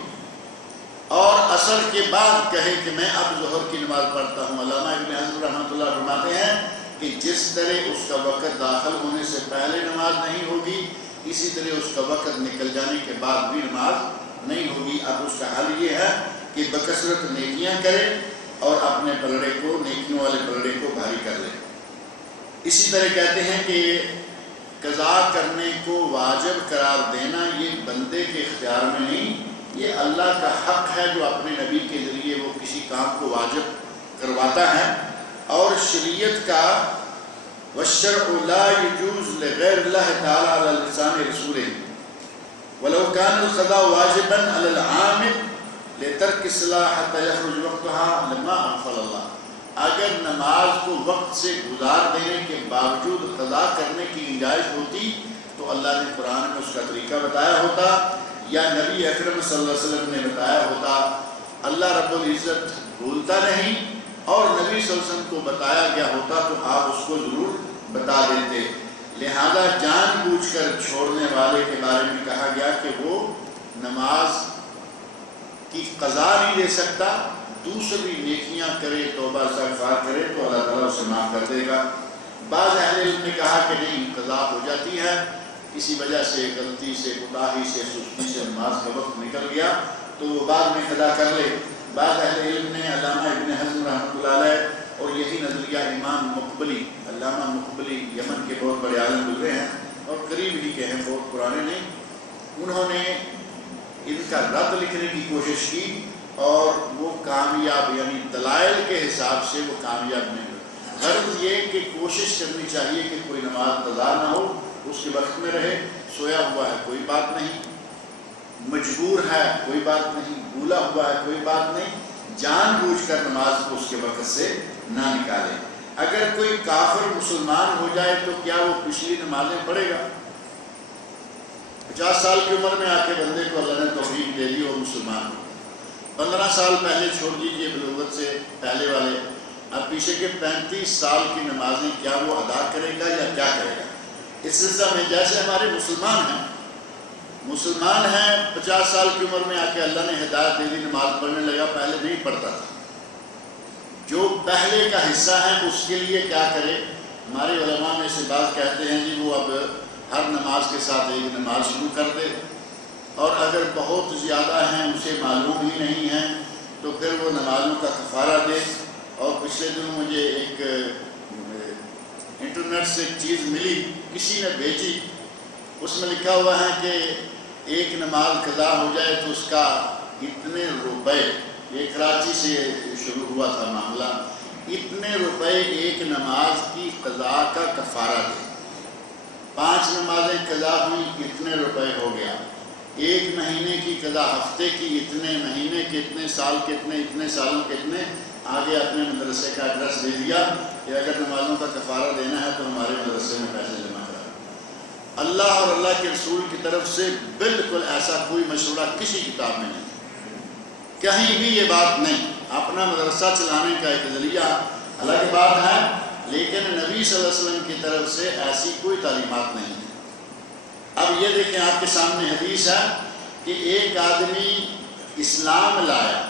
اور عصر کے بعد کہے کہ میں اب ظہر کی نماز پڑھتا ہوں، علامہ ابن حزم رحمۃ اللہ فرماتے ہیں کہ جس طرح اس کا وقت داخل ہونے سے پہلے نماز نہیں ہوگی، اسی طرح اس کا وقت نکل جانے کے بعد بھی نماز نہیں ہوگی۔ اب اس کا حل یہ ہے کہ بکثرت نیکیاں کرے اور اپنے پلڑے کو، نیکیوں والے پلڑے کو بھاری کر لے۔ اسی طرح کہتے ہیں کہ قضا کرنے کو واجب قرار دینا یہ بندے کے اختیار میں نہیں، یہ اللہ کا حق ہے جو اپنے نبی کے ذریعے وہ کسی کام کو واجب کرواتا ہے۔ اور شریعت کا وَالشَّرْعُ لَا يَجُوزُ لِغَيْرِ اللَّهِ تَعَالَى عَلَى لِسَانِ رَسُولِهِ وَلَوْ كَانَ الْقَضَاءُ وَاجِبًا عَلَى الْعَامِلِ لِتَرْكِ الصَّلَاةِ حَتَّى يَخْرُجَ وَقْتُهَا لَمَا أَغْفَلَ اللَّهُ۔ اگر نماز کو وقت سے گزار دینے کے باوجود قضا کرنے کی گنجائش ہوتی تو اللہ نے قرآن میں اس کا طریقہ بتایا ہوتا، یا نبی اکرم صلی اللہ علیہ وسلم نے بتایا ہوتا۔ اللہ رب العزت بھولتا نہیں، اور نبی صلی اللہ علیہ وسلم کو بتایا گیا ہوتا تو آپ اس کو ضرور بتا دیتے۔ لہذا جان بوجھ کر چھوڑنے والے کے بارے میں کہا گیا کہ وہ نماز کی قضا نہیں دے سکتا، دوسری نیکیاں کرے، توبہ استغفار کرے تو اللہ تعالیٰ اسے معاف کر دے گا۔ بعض اہل علم نے کہا کہ نہیں، قضا ہو جاتی ہے، کسی وجہ سے، غلطی سے، کوتاہی سے، سستی سے نماز کا وقت نکل گیا تو وہ بعد میں قضا کر لے۔ بعض اہل علم نے، علامہ ابن حزم رحمۃ اللہ علیہ، اور یہی نظریہ امام مقبلی، علامہ مقبلی یمن کے بہت بڑے عالم گزرے ہیں اور قریب ہی کے ہیں، بہت پرانے نہیں، انہوں نے ان کا رد لکھنے کی کوشش کی اور وہ کامیاب، یعنی دلائل کے حساب سے وہ کامیاب نہیں ہوئے۔ غرض یہ کہ کوشش کرنی چاہیے کہ کوئی نماز قضا نہ ہو، اس کے وقت میں رہے، سویا ہوا ہے کوئی بات نہیں، مجبور ہے کوئی بات نہیں، بھولا ہوا ہے کوئی بات نہیں، جان بوجھ کر نماز کو اس کے وقت سے نہ نکالے۔ اگر کوئی کافر مسلمان ہو جائے تو کیا وہ پچھلی نمازیں پڑھے گا؟ 50 سال کی عمر میں آ کے بندے کو اللہ نے توفیق دے دی اور مسلمان ہو، 15 سال پہلے چھوڑ دیجیے بلوغت سے پہلے والے، اب پیچھے کے 35 سال کی نمازیں کیا وہ ادا کرے گا یا کیا کرے گا؟ اس سلسلہ میں جیسے ہمارے مسلمان ہیں 50 سال کی عمر میں آ کے اللہ نے ہدایت دے دی، نماز پڑھنے لگا، پہلے نہیں پڑھتا تھا، جو پہلے کا حصہ ہے اس کے لیے کیا کرے؟ ہمارے علماء میں سے بعض کہتے ہیں جی وہ اب ہر نماز کے ساتھ ایک نماز شروع کر دے، اور اگر بہت زیادہ ہیں اسے معلوم ہی نہیں ہے تو پھر وہ نمازوں کا کفارہ دے۔ اور پچھلے دنوں مجھے ایک انٹرنیٹ سے ایک چیز ملی، کسی نے بھیجی، اس میں لکھا ہوا ہے کہ ایک نماز قضا ہو جائے تو اس کا اتنے روپے، یہ کراچی سے شروع ہوا تھا معاملہ، اتنے روپے ایک نماز کی قضا کا کفارہ دے۔ 5 نمازیں قضا ہوئی، اتنے روپے ہو گیا، 1 مہینے کی قضا، ہفتے کی اتنے، مہینے کے اتنے، سال کے اتنے سالوں کے اتنے، آگے اپنے مدرسے کا ایڈریس دے دیا کہ اگر نمازوں کا کفارہ دینا ہے تو ہمارے مدرسے میں پیسے جمع کرا۔ اللہ اور اللہ کے رسول کی طرف سے بالکل ایسا کوئی مشورہ کسی کتاب میں نہیں، کہیں بھی یہ بات نہیں۔ اپنا مدرسہ چلانے کا ایک ذریعہ الگ بات ہے، لیکن نبی صلی اللہ علیہ وسلم کی طرف سے ایسی کوئی تعلیمات نہیں ہے۔ اب یہ دیکھیں آپ کے سامنے حدیث ہے کہ ایک آدمی اسلام لایا،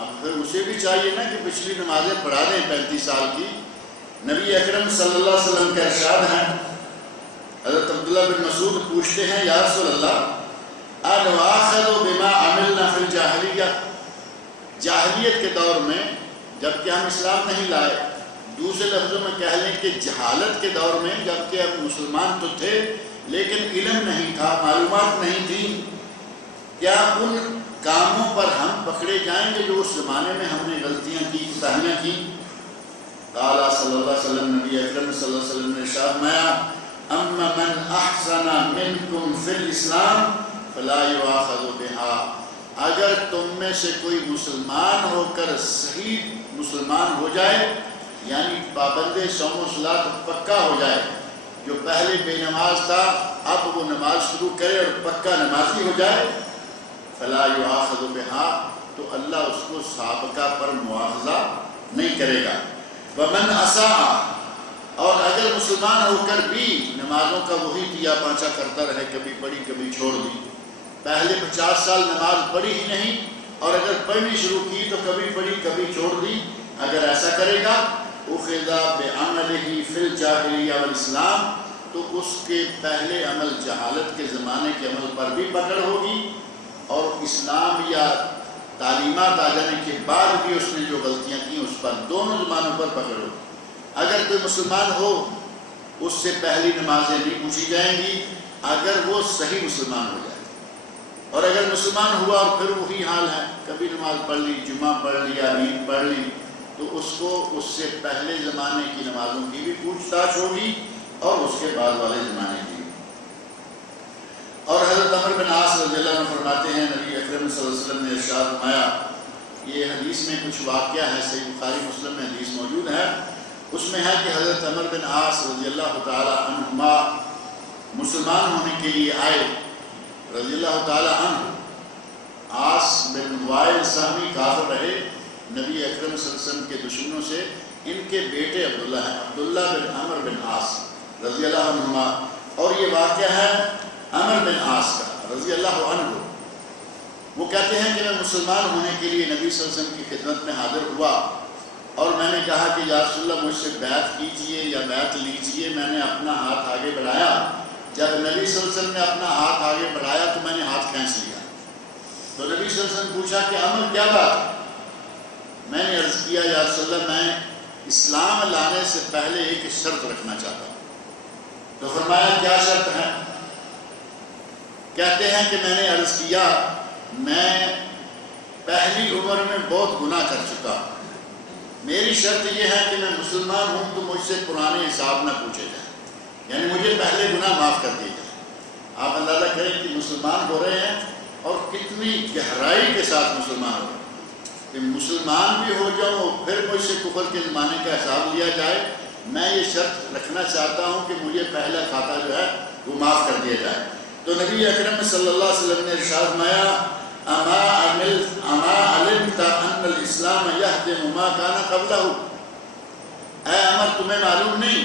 اب پھر اسے بھی چاہیے نا کہ پچھلی نمازیں پڑھا دیں 35 سال کی۔ نبی اکرم صلی اللہ علیہ وسلم کا ارشاد ہے، حضرت عبداللہ بن مسعود پوچھتے ہیں یا رسول اللہ انؤاخذ بما عملنا فی الجاہلیہ، جاہلیت کے دور میں جب کہ ہم اسلام نہیں لائے، دوسرے لفظوں میں کہہ لیں کہ جہالت کے دور میں جب کہ ہم مسلمان تو تھے لیکن علم نہیں تھا، معلومات نہیں تھی، کیا ان کاموں پر ہم پکڑے جائیں گے جو اس زمانے میں ہم نے غلطیاں کی، کوتاہیاں کی؟ قال صلی اللہ علیہ وسلم، نبی اکرم صلی اللہ علیہ وسلم نے ارشاد فرمایا اما من احسن منکم فی الاسلام فلا یؤاخذ بها، اگر تم میں سے کوئی مسلمان ہو کر صحیح مسلمان ہو جائے، یعنی پابند صوم و صلاۃ پکا ہو جائے، جو پہلے بے نماز تھا اب وہ نماز شروع کرے اور پکا نمازی ہو جائے، فلا یؤاخذ بها، تو اللہ اس کو سابقہ پر مواخذہ نہیں کرے گا۔ ومن اساء، اور اگر مسلمان ہو کر بھی نمازوں کا وہی دیا پانچا کرتا رہے، کبھی پڑھی کبھی چھوڑ دی، پہلے 50 سال نماز پڑھی ہی نہیں اور اگر پڑھنی شروع کی تو کبھی پڑھی کبھی چھوڑ دی، اگر ایسا کرے گا اخذ بعملہ فی الجاہلیہ والاسلام، تو اس کے پہلے عمل جہالت کے زمانے کے عمل پر بھی پکڑ ہوگی اور اسلام یا تعلیمات آ جانے کے بعد بھی اس نے جو غلطیاں کی اس پر، دونوں زمانوں پر پکڑ ہوگی۔ اگر کوئی مسلمان ہو اس سے پہلی نمازیں نہیں پوچھی جائیں گی اگر وہ صحیح مسلمان ہو جائے، اور اگر مسلمان ہوا اور پھر وہی حال ہے، کبھی نماز پڑھ لی، جمعہ پڑھ لیا، عید پڑھ لی، تو اس کو اس سے پہلے زمانے کی نمازوں کی بھی پوچھ تاچھ ہوگی اور اس کے بعد والے زمانے کی۔ اور حضرت عمر بن عاص رضی اللہ عنہ فرماتے ہیں نبی اکرم صلی اللہ علیہ وسلم نے ارشاد فرمایا یہ حدیث میں کچھ واقعہ ہے، صحیح بخاری مسلم میں حدیث موجود ہے، اس میں ہے کہ حضرت عمر بن عاص رضی اللہ تعالی عنہما مسلمان ہونے کے لیے آئے رضی اللہ تعالی عنہ۔ عاص بن وائل سہمی کافر رہے، نبی اکرم صلی اللہ علیہ وسلم کے دشمنوں سے ان کے بیٹے عبداللہ ہیں، عبداللہ بن عمر بن عاص رضی اللہ عنہما، اور یہ واقعہ ہے عمر بن عاص کا رضی اللہ عنہ۔ وہ کہتے ہیں کہ میں مسلمان ہونے کے لیے نبی صلی اللہ علیہ وسلم کی خدمت میں حاضر ہوا اور میں نے کہا کہ یا رسول اللہ مجھ سے بیعت کیجئے یا بیعت لیجئے۔ میں نے اپنا ہاتھ آگے بڑھایا، جب نبی صلی اللہ علیہ وسلم نے اپنا ہاتھ آگے بڑھایا تو میں نے ہاتھ کھینچ لیا۔ تو نبی صلی اللہ علیہ وسلم پوچھا کہ عمر کیا بات؟ میں نے عرض کیا یا رسول اللہ میں اسلام لانے سے پہلے ایک شرط رکھنا چاہتا ہوں۔ تو فرمایا کیا شرط ہے؟ کہتے ہیں کہ میں نے عرض کیا میں پہلی عمر میں بہت گناہ کر چکا ہوں، میری شرط یہ ہے کہ میں مسلمان ہوں تو مجھ سے پرانے حساب نہ پوچھے جائیں، یعنی مجھے پہلے گناہ معاف کر دیے جائیں۔ آپ اندازہ کریں کہ مسلمان ہو رہے ہیں اور کتنی گہرائی کے ساتھ مسلمان ہو رہے ہیں کہ مسلمان بھی ہو جاؤں پھر مجھ سے کفر کے زمانے کا حساب لیا جائے۔ میں یہ شرط رکھنا چاہتا ہوں کہ مجھے پہلا کھاتا جو ہے وہ معاف کر دیا جائے۔ تو نبی اکرم صلی اللہ علیہ وسلم نے ارشاد فرمایا اما علمت ان الاسلام یہدم ما کان قبلہ، اے عمر تمہیں معلوم نہیں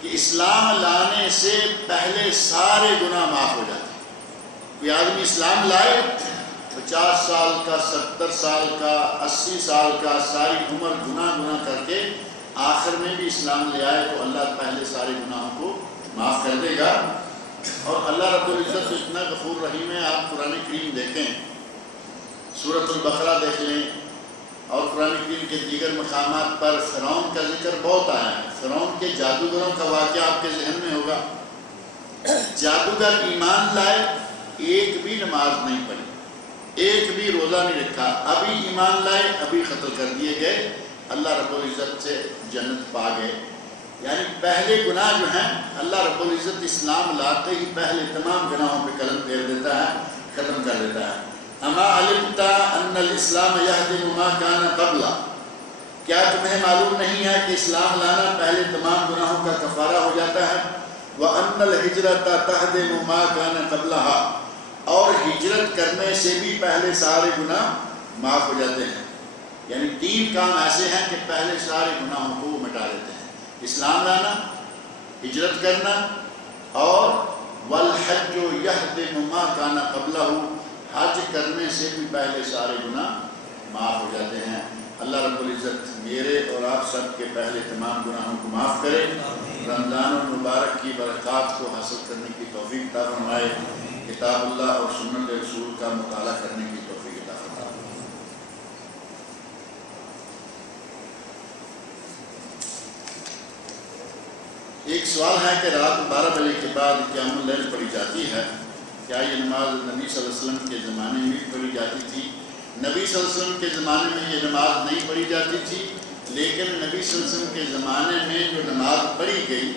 کہ اسلام لانے سے پہلے سارے گناہ معاف ہو جاتے ہیں۔ کوئی آدمی اسلام لائے 50 سال کا، 70 سال کا، 80 سال کا، ساری عمر گناہ کر کے آخر میں بھی اسلام لے آئے تو اللہ پہلے سارے گناہوں کو معاف کر دے گا۔ اور اللہ رب العزت اتنا غفور رحیم ہے۔ آپ قرآن کریم دیکھیں، سورۃ البقرہ دیکھ لیں اور قرآن کریم کے دیگر مقامات پر فرعون کا ذکر بہت آیا ہے۔ فرعون کے جادوگروں کا واقعہ آپ کے ذہن میں ہوگا۔ جادوگر ایمان لائے، ایک بھی نماز نہیں پڑھی، ایک بھی روزہ نہیں رکھا، ابھی ایمان لائے ابھی قتل کر دیے گئے، اللہ رب العزت سے جنت پا گئے۔ یعنی پہلے گناہ جو ہیں اللہ رب العزت اسلام لاتے ہی پہلے تمام گناہوں پہ قلم پھیر دیتا ہے، ختم کر دیتا ہے۔ اما علمت ان الاسلام یہدم ما کان قبلہ، کیا تمہیں معلوم نہیں ہے کہ اسلام لانا پہلے تمام گناہوں کا کفارہ ہو جاتا ہے؟ وان الہجرۃ تہدم ما کان قبلہا، اور ہجرت کرنے سے بھی پہلے سارے گناہ معاف ہو جاتے ہیں۔ یعنی 3 کام ایسے ہیں کہ پہلے سارے گناہوں کو وہ مٹا دیتے ہیں: اسلام لانا، ہجرت کرنا، اور والحج یہدم ما کان قبلہ، حج کرنے سے بھی پہلے سارے گناہ معاف ہو جاتے ہیں۔ اللہ رب العزت میرے اور آپ سب کے پہلے تمام گناہوں کو معاف کرے، رمضان المبارک کی برکات کو حاصل کرنے کی توفیق عطا فرمائے، کتاب اللہ اور سنت رسول کا مطالعہ کرنے کی توفیق عطا فرمائے۔ ایک سوال ہے کہ رات 12 بجے کے بعد قیام اللیل پڑھی جاتی ہے، کیا یہ نماز نبی صلی اللہ علیہ وسلم کے زمانے میں بھی پڑھی جاتی تھی؟ نبی صلی اللہ علیہ وسلم کے زمانے میں یہ نماز نہیں پڑھی جاتی تھی، لیکن نبی صلی اللہ علیہ وسلم کے زمانے میں جو نماز پڑھی گئی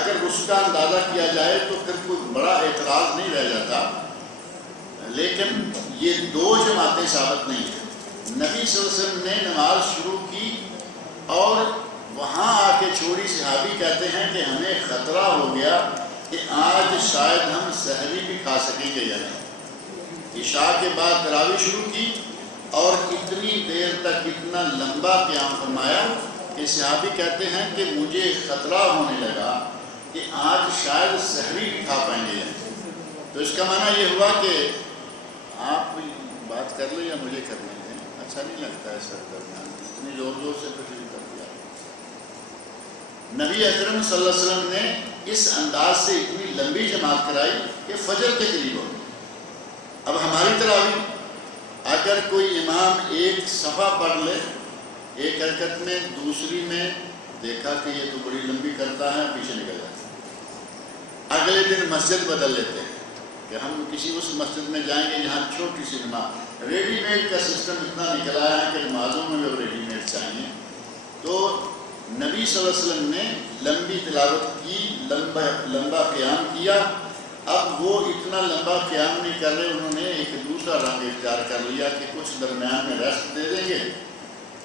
اگر اس کا اندازہ کیا جائے تو پھر کوئی بڑا اعتراض نہیں رہ جاتا، لیکن یہ 2 جماعتیں ثابت نہیں ہیں۔ نبی صلی اللہ علیہ وسلم نے نماز شروع کی اور وہاں آ کے چھوڑی، صحابی کہتے ہیں کہ ہمیں خطرہ ہو گیا کہ آج شاید ہم سحری بھی کھا سکیں گے یا نہیں۔ عشاء کے بعد تراویح شروع کی اور اتنی دیر تک اتنا لمبا قیام فرمایا کہ صحابی کہتے ہیں کہ مجھے خطرہ ہونے لگا کہ آج شاید سحری بھی کھا پائیں گے یا نہیں۔ تو اس کا معنی یہ ہوا کہ آپ بات کر لیں یا مجھے کر لیں، اچھا نہیں لگتا ہے سر درمیان اتنی زور زور سے تو شروع کر دیا۔ نبی اکرم صلی اللہ علیہ وسلم نے اس انداز سے اتنی لمبی جماعت کرائی کہ فجر کے قریب ہو۔ اب ہماری تراویح اگر کوئی امام ایک صفحہ پڑھ لے ایک حرکت میں، دوسری میں دیکھا کہ یہ تو بڑی لمبی کرتا ہے، پیچھے نکل جاتا ہے، اگلے دن مسجد بدل لیتے ہیں کہ ہم کسی اس مسجد میں جائیں گے جہاں چھوٹی سی نماز، ریڈی میڈ کا سسٹم اتنا نکل آیا ہے کہ نمازوں میں بھی ریڈی میڈ چاہیے۔ تو نبی صلی اللہ علیہ وسلم نے لمبی تلاوت کی، لمبا قیام کیا اب وہ اتنا لمبا قیام نہیں کر رہے، انہوں نے ایک دوسرا رنگ اختیار کر لیا کہ کچھ درمیان میں ریسٹ دے دیں گے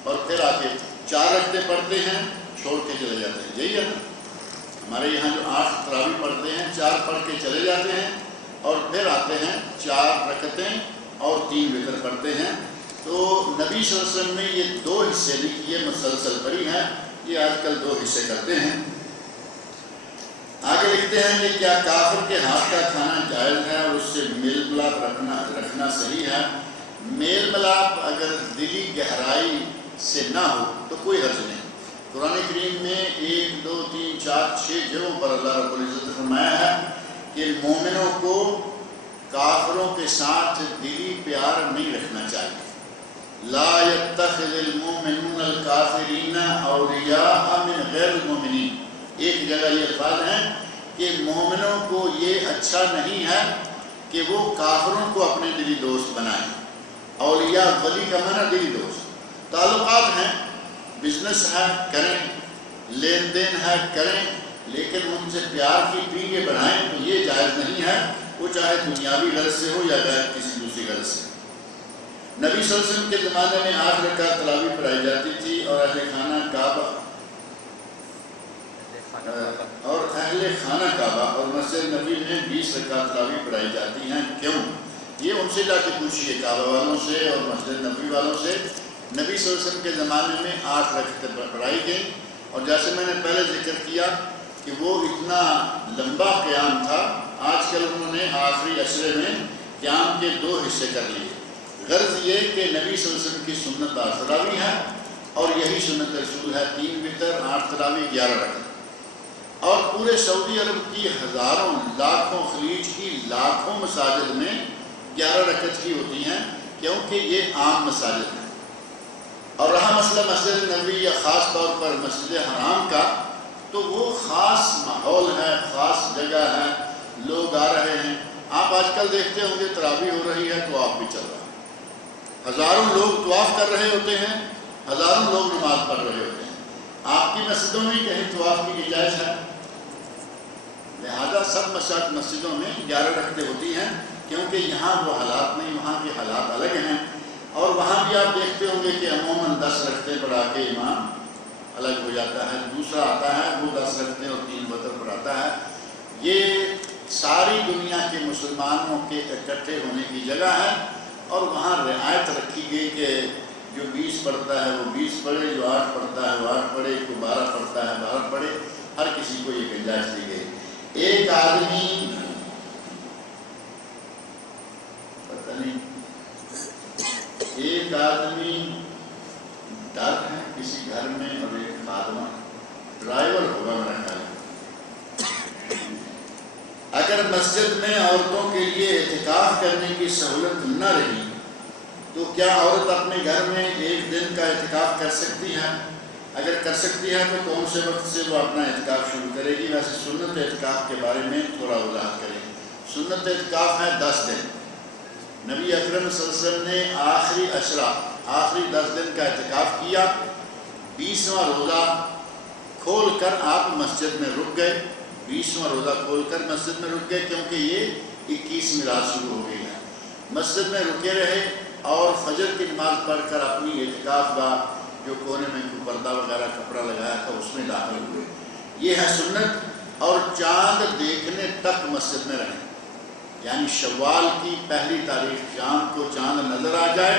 اور پھر آ کے 4 رکعتیں پڑھتے ہیں، چھوڑ کے چلے جاتے ہیں. یہی ہے نا ہمارے یہاں جو 8 تراویح پڑھتے ہیں، 4 پڑھ کے چلے جاتے ہیں اور پھر آتے ہیں 4 رکعتیں اور 3 وتر پڑھتے ہیں. تو نبی صلی اللہ علیہ وسلم نے یہ 2 حصے نہیں کیے، مسلسل پڑھی ہیں. یہ آج کل 2 حصے کرتے ہیں. آگے لکھتے ہیں کہ کیا کافر کے ہاتھ کا کھانا جائز ہے اور اس سے میل ملاپ رکھنا صحیح ہے؟ میل ملاپ اگر دلی گہرائی سے نہ ہو تو کوئی حرج نہیں. قرآن کریم میں 1 2 3 4 6 جگہوں پر اللہ رب العزت نے فرمایا ہے کہ مومنوں کو کافروں کے ساتھ دلی پیار نہیں رکھنا چاہیے. لا يتخذ المؤمنون الكافرین اولیاء من غیر المؤمنین. ایک جگہ یہ الفاظ ہیں کہ مومنوں کو یہ اچھا نہیں ہے کہ وہ کافروں کو اپنے دلی دوست بنائیں. اولیاء ولی کا معنی دلی دوست. تعلقات ہیں، بزنس ہے کریں، لین دین ہے کریں، لیکن ان سے پیار کی پینگیں بنائیں تو یہ جائز نہیں ہے، وہ چاہے دنیاوی غرض سے ہو یا غیر کسی دوسری غرض سے. نبی صلی اللہ علیہ وسلم کے زمانے میں 8 رکعت تراویح پڑھائی جاتی تھی اور اہل خانہ کعبہ اور مسجد نبی میں 20 رکعت تراویح پڑھائی جاتی ہیں. کیوں؟ یہ ان سے جا کے پوچھیے، کعبہ والوں سے اور مسجد نبی والوں سے. نبی صلی اللہ علیہ وسلم کے زمانے میں 8 رکعتیں پڑھائی گئیں اور جیسے میں نے پہلے ذکر کیا کہ وہ اتنا لمبا قیام تھا. آج کل انہوں نے آخری عشرے میں قیام کے 2 حصے کر لیے. غرض یہ کہ نبی صلی اللہ علیہ وسلم کی سنت 8 تراویح ہے اور یہی سنت رسول ہے. 3 وتر 8 تراویح 11 رکعت. اور پورے سعودی عرب کی ہزاروں لاکھوں، خلیج کی لاکھوں مساجد میں 11 رکعت کی ہوتی ہیں کیونکہ یہ عام مساجد ہیں. اور رہا مسئلہ مسجد نبوی یا خاص طور پر مسجد حرام کا، تو وہ خاص ماحول ہے، خاص جگہ ہے، لوگ آ رہے ہیں. آپ آج کل دیکھتے ہوں گے تراویح ہو رہی ہے تو آپ بھی چل رہا ہے، ہزاروں لوگ طواف کر رہے ہوتے ہیں، ہزاروں لوگ نماز پڑھ رہے ہوتے ہیں. آپ کی مسجدوں میں کہیں طواف کی اجازت ہے؟ لہذا سب مسجدوں میں 11 رکعتیں ہوتی ہیں کیونکہ یہاں وہ حالات نہیں، وہاں کے حالات الگ ہیں. اور وہاں بھی آپ دیکھتے ہوں گے کہ عموماً 10 رکعتیں پڑھا کے امام الگ ہو جاتا ہے، دوسرا آتا ہے وہ 10 رکعتیں اور 3 وتر پڑھاتا ہے. یہ ساری دنیا کے مسلمانوں کے اکٹھے ہونے کی جگہ ہے اور وہاں رعایت رکھی گئی کہ جو 20 پڑھتا ہے وہ 20 پڑھے، جو 8 پڑھتا ہے وہ 8 پڑھے، کوئی 12 پڑھتا ہے 12 پڑھے. ہر کسی کو یہ گنجائش دی گئی. ایک آدمی ڈر ہے کسی گھر میں اور ایک خادمہ ڈرائیور ہوگا میرا خیال. اگر مسجد میں عورتوں کے لیے اعتکاف کرنے کی سہولت نہ رہی تو کیا عورت اپنے گھر میں 1 دن کا اعتکاف کر سکتی ہے؟ اگر کر سکتی ہے تو کون سے وقت سے وہ اپنا اعتکاف شروع کرے گی؟ ویسے سنت اعتکاف کے بارے میں تھوڑا وضاحت کریں. سنت اعتکاف ہے 10 دن. نبی اکرم صلی اللہ علیہ وسلم نے آخری عشرہ، آخری 10 دن کا اعتکاف کیا. 20واں روزہ کھول کر آپ مسجد میں رک گئے. 20واں روزہ کھول کر مسجد میں رک گئے کیونکہ یہ 21ویں رات شروع ہو گئی ہے. مسجد میں رکے رہے اور فجر کی نماز پڑھ کر اپنی اعتکاف گاہ جو کونے میں کوئی پردہ وغیرہ کپڑا لگایا تھا اس میں داخل ہوئے. یہ ہے سنت. اور چاند دیکھنے تک مسجد میں رہیں، یعنی شوال کی 1 تاریخ شام کو چاند نظر آ جائے،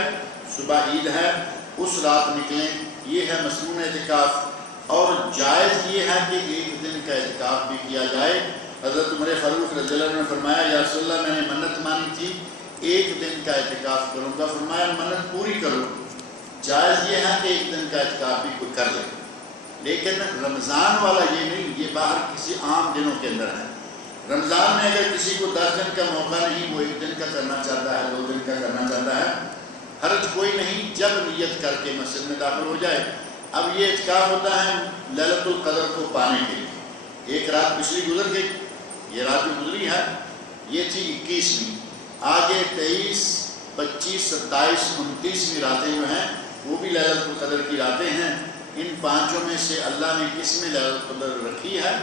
صبح عید ہے، اس رات نکلیں. یہ ہے مسنون اعتکاف. اور جائز یہ ہے کہ 1 دن کا اعتکاف بھی کیا جائے. حضرت عمر فاروق رضی اللہ عنہ نے فرمایا یا رسول اللہ میں نے منت مانی تھی 1 دن کا اعتکاف کروں گا. فرمایا منت پوری کرو. جائز یہ ہے کہ 1 دن کا اعتکاف بھی کوئی کر لے، لیکن رمضان والا یہ نہیں، یہ باہر کسی عام دنوں کے اندر ہے. رمضان میں اگر کسی کو 10 دن کا موقع نہیں، وہ 1 دن کا کرنا چاہتا ہے، 2 دن کا کرنا چاہتا ہے، حرج کوئی نہیں جب نیت کر کے مسجد میں داخل ہو جائے. اب یہ اعتکاف ہوتا ہے لیلۃ القدر کو پانے کے لیے. 1 رات پچھلی گزر گئی، یہ رات جو گزری ہے یہ تھی 21ویں. آگے 23، 25، 27، 29ویں راتیں جو ہیں وہ بھی لیلۃ القدر کی راتیں ہیں. ان 5 میں سے اللہ نے کس میں لیلۃ القدر رکھی ہے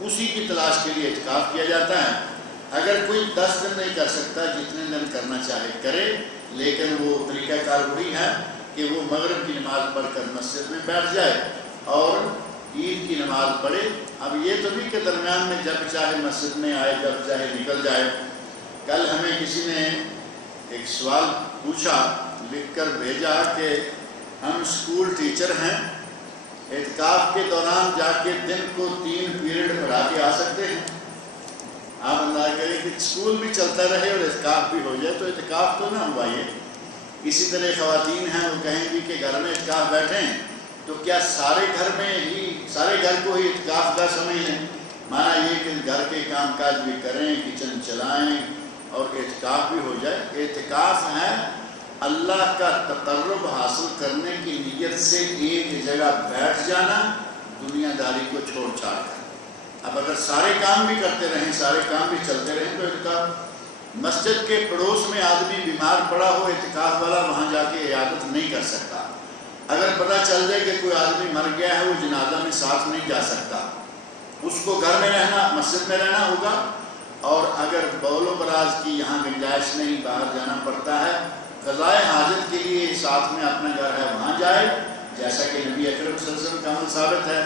اسی کی تلاش کے لیے اعتکاف کیا جاتا ہے. اگر کوئی 10 دن نہیں کر سکتا، جتنے دن کرنا چاہے کرے، لیکن وہ طریقہ کار وہی ہے کہ وہ مغرب کی نماز پڑھ کر مسجد میں بیٹھ جائے اور عید کی نماز پڑھے۔ اب یہ تو نہیں کہ درمیان میں جب چاہے مسجد میں آئے، جب چاہے نکل جائے۔ کل ہمیں کسی نے ایک سوال پوچھا، لکھ کر بھیجا کہ ہم اسکول ٹیچر ہیں، اعتکاف کے دوران جا کے دن کو 3 پیریڈ پڑھا کے آ سکتے ہیں؟ آپ اندازہ کریں کہ اسکول بھی چلتا رہے اور اعتکاف بھی ہو جائے تو اعتکاف تو نہ ہوا یہ۔ اسی طرح خواتین ہیں، وہ کہیں گی کہ گھر میں اعتکاف بیٹھیں تو کیا سارے گھر کو ہی اعتکاف کا سمجھ لیں؟ مانا یہ کہ گھر کے کام کاج بھی کریں، کچن چلائیں اور اعتکاف بھی ہو جائے۔ اعتکاف ہے اللہ کا تقرب حاصل کرنے کی نیت سے ایک جگہ بیٹھ جانا، دنیا داری کو چھوڑ چھاڑ کر۔ اب اگر سارے کام بھی کرتے رہیں، سارے کام بھی چلتے رہیں تو اعتکاف۔ مسجد کے پڑوس میں آدمی بیمار پڑا ہو، اعتکاف والا وہاں جا کے عیادت نہیں کر سکتا۔ اگر پتہ چل جائے کہ کوئی آدمی مر گیا ہے، وہ جنازہ میں ساتھ نہیں جا سکتا، اس کو گھر میں رہنا، مسجد میں رہنا ہوگا۔ اور اگر بول و براز کی یہاں گنجائش نہیں، باہر جانا پڑتا ہے، قضائے حاجت کے لیے ساتھ میں اپنا گھر ہے وہاں جائے، جیسا کہ نبی اکرم صلی اللہ علیہ وسلم کا عمل ثابت ہے۔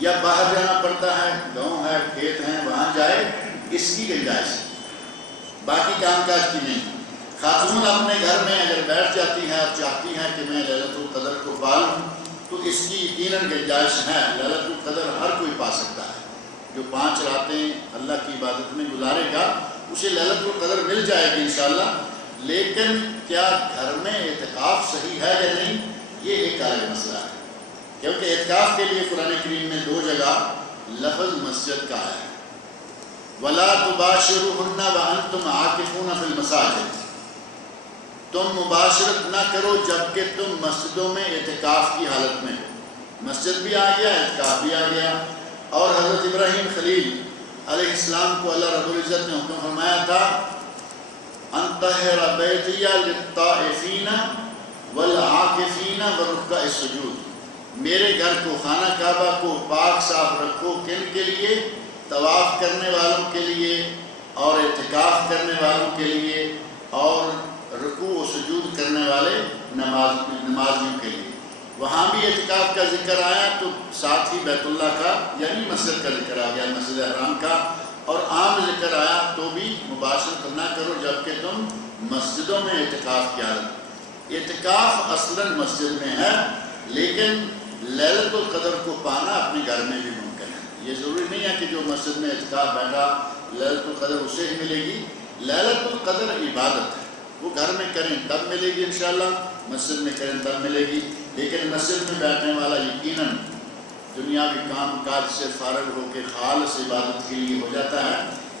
یا باہر جانا پڑتا ہے، گاؤں ہے، کھیت ہیں، وہاں جائے، اس کی گنجائش، باقی کام کاج کی نہیں۔ خاتون اپنے گھر میں اگر بیٹھ جاتی ہے اور چاہتی ہے کہ میں لیلۃ القدر کو پالوں تو اس کی یقیناً گنجائش ہے۔ لیلۃ القدر ہر کوئی پا سکتا ہے، جو 5 راتیں اللہ کی عبادت میں گزارے گا اسے لیلۃ القدر مل جائے گی انشاءاللہ۔ لیکن کیا گھر میں اعتکاف صحیح ہے یا نہیں، یہ ایک الگ مسئلہ ہے، کیونکہ اعتکاف کے لیے قرآن کریم میں 2 جگہ لفظ مسجد کا ہے۔ وَلَا تُبَاشِرُوهُنَّ وَأَنْتُمْ عَاكِفُونَ فِي الْمَسَاجِدِ، تم مباشرت نہ کرو جبکہ تم مسجدوں میں اعتکاف کی حالت میں ہو۔ مسجد بھی آ گیا، اعتکاف بھی آ گیا۔ اور حضرت ابراہیم خلیل علیہ السلام کو اللہ رب العزت نے حکم فرمایا تھا ان طہر بیتی للطائفین والعاکفین والرکع السجود، میرے گھر کو، خانہ کعبہ کو پاک صاف رکھو، کن کے لیے؟ طواف کرنے والوں کے لیے اور اعتکاف کرنے والوں کے لیے اور رکوع و سجود کرنے والے نمازیوں کے لیے۔ وہاں بھی اعتکاف کا ذکر آیا تو ساتھ ہی بیت اللہ کا یعنی مسجد کا ذکر آ گیا، مسجد حرام کا، اور عام ذکر آیا تو بھی مباشرت نہ کرو جبکہ تم مسجدوں میں اعتکاف کی حالت۔ اعتکاف اصلاً مسجد میں ہے، لیکن لیلۃ القدر کو پانا اپنے گھر میں بھی ممکن ہے۔ یہ ضروری نہیں ہے کہ جو مسجد میں اعتکاف بیٹھا لیلۃ القدر اسے ہی ملے گی۔ لیلۃ القدر عبادت ہے، وہ گھر میں کریں تب ملے گی انشاءاللہ، مسجد میں کریں تب ملے گی۔ لیکن مسجد میں بیٹھنے والا یقیناً دنیاوی کام کاج سے فارغ ہو کے خالص عبادت کے لیے ہو جاتا ہے،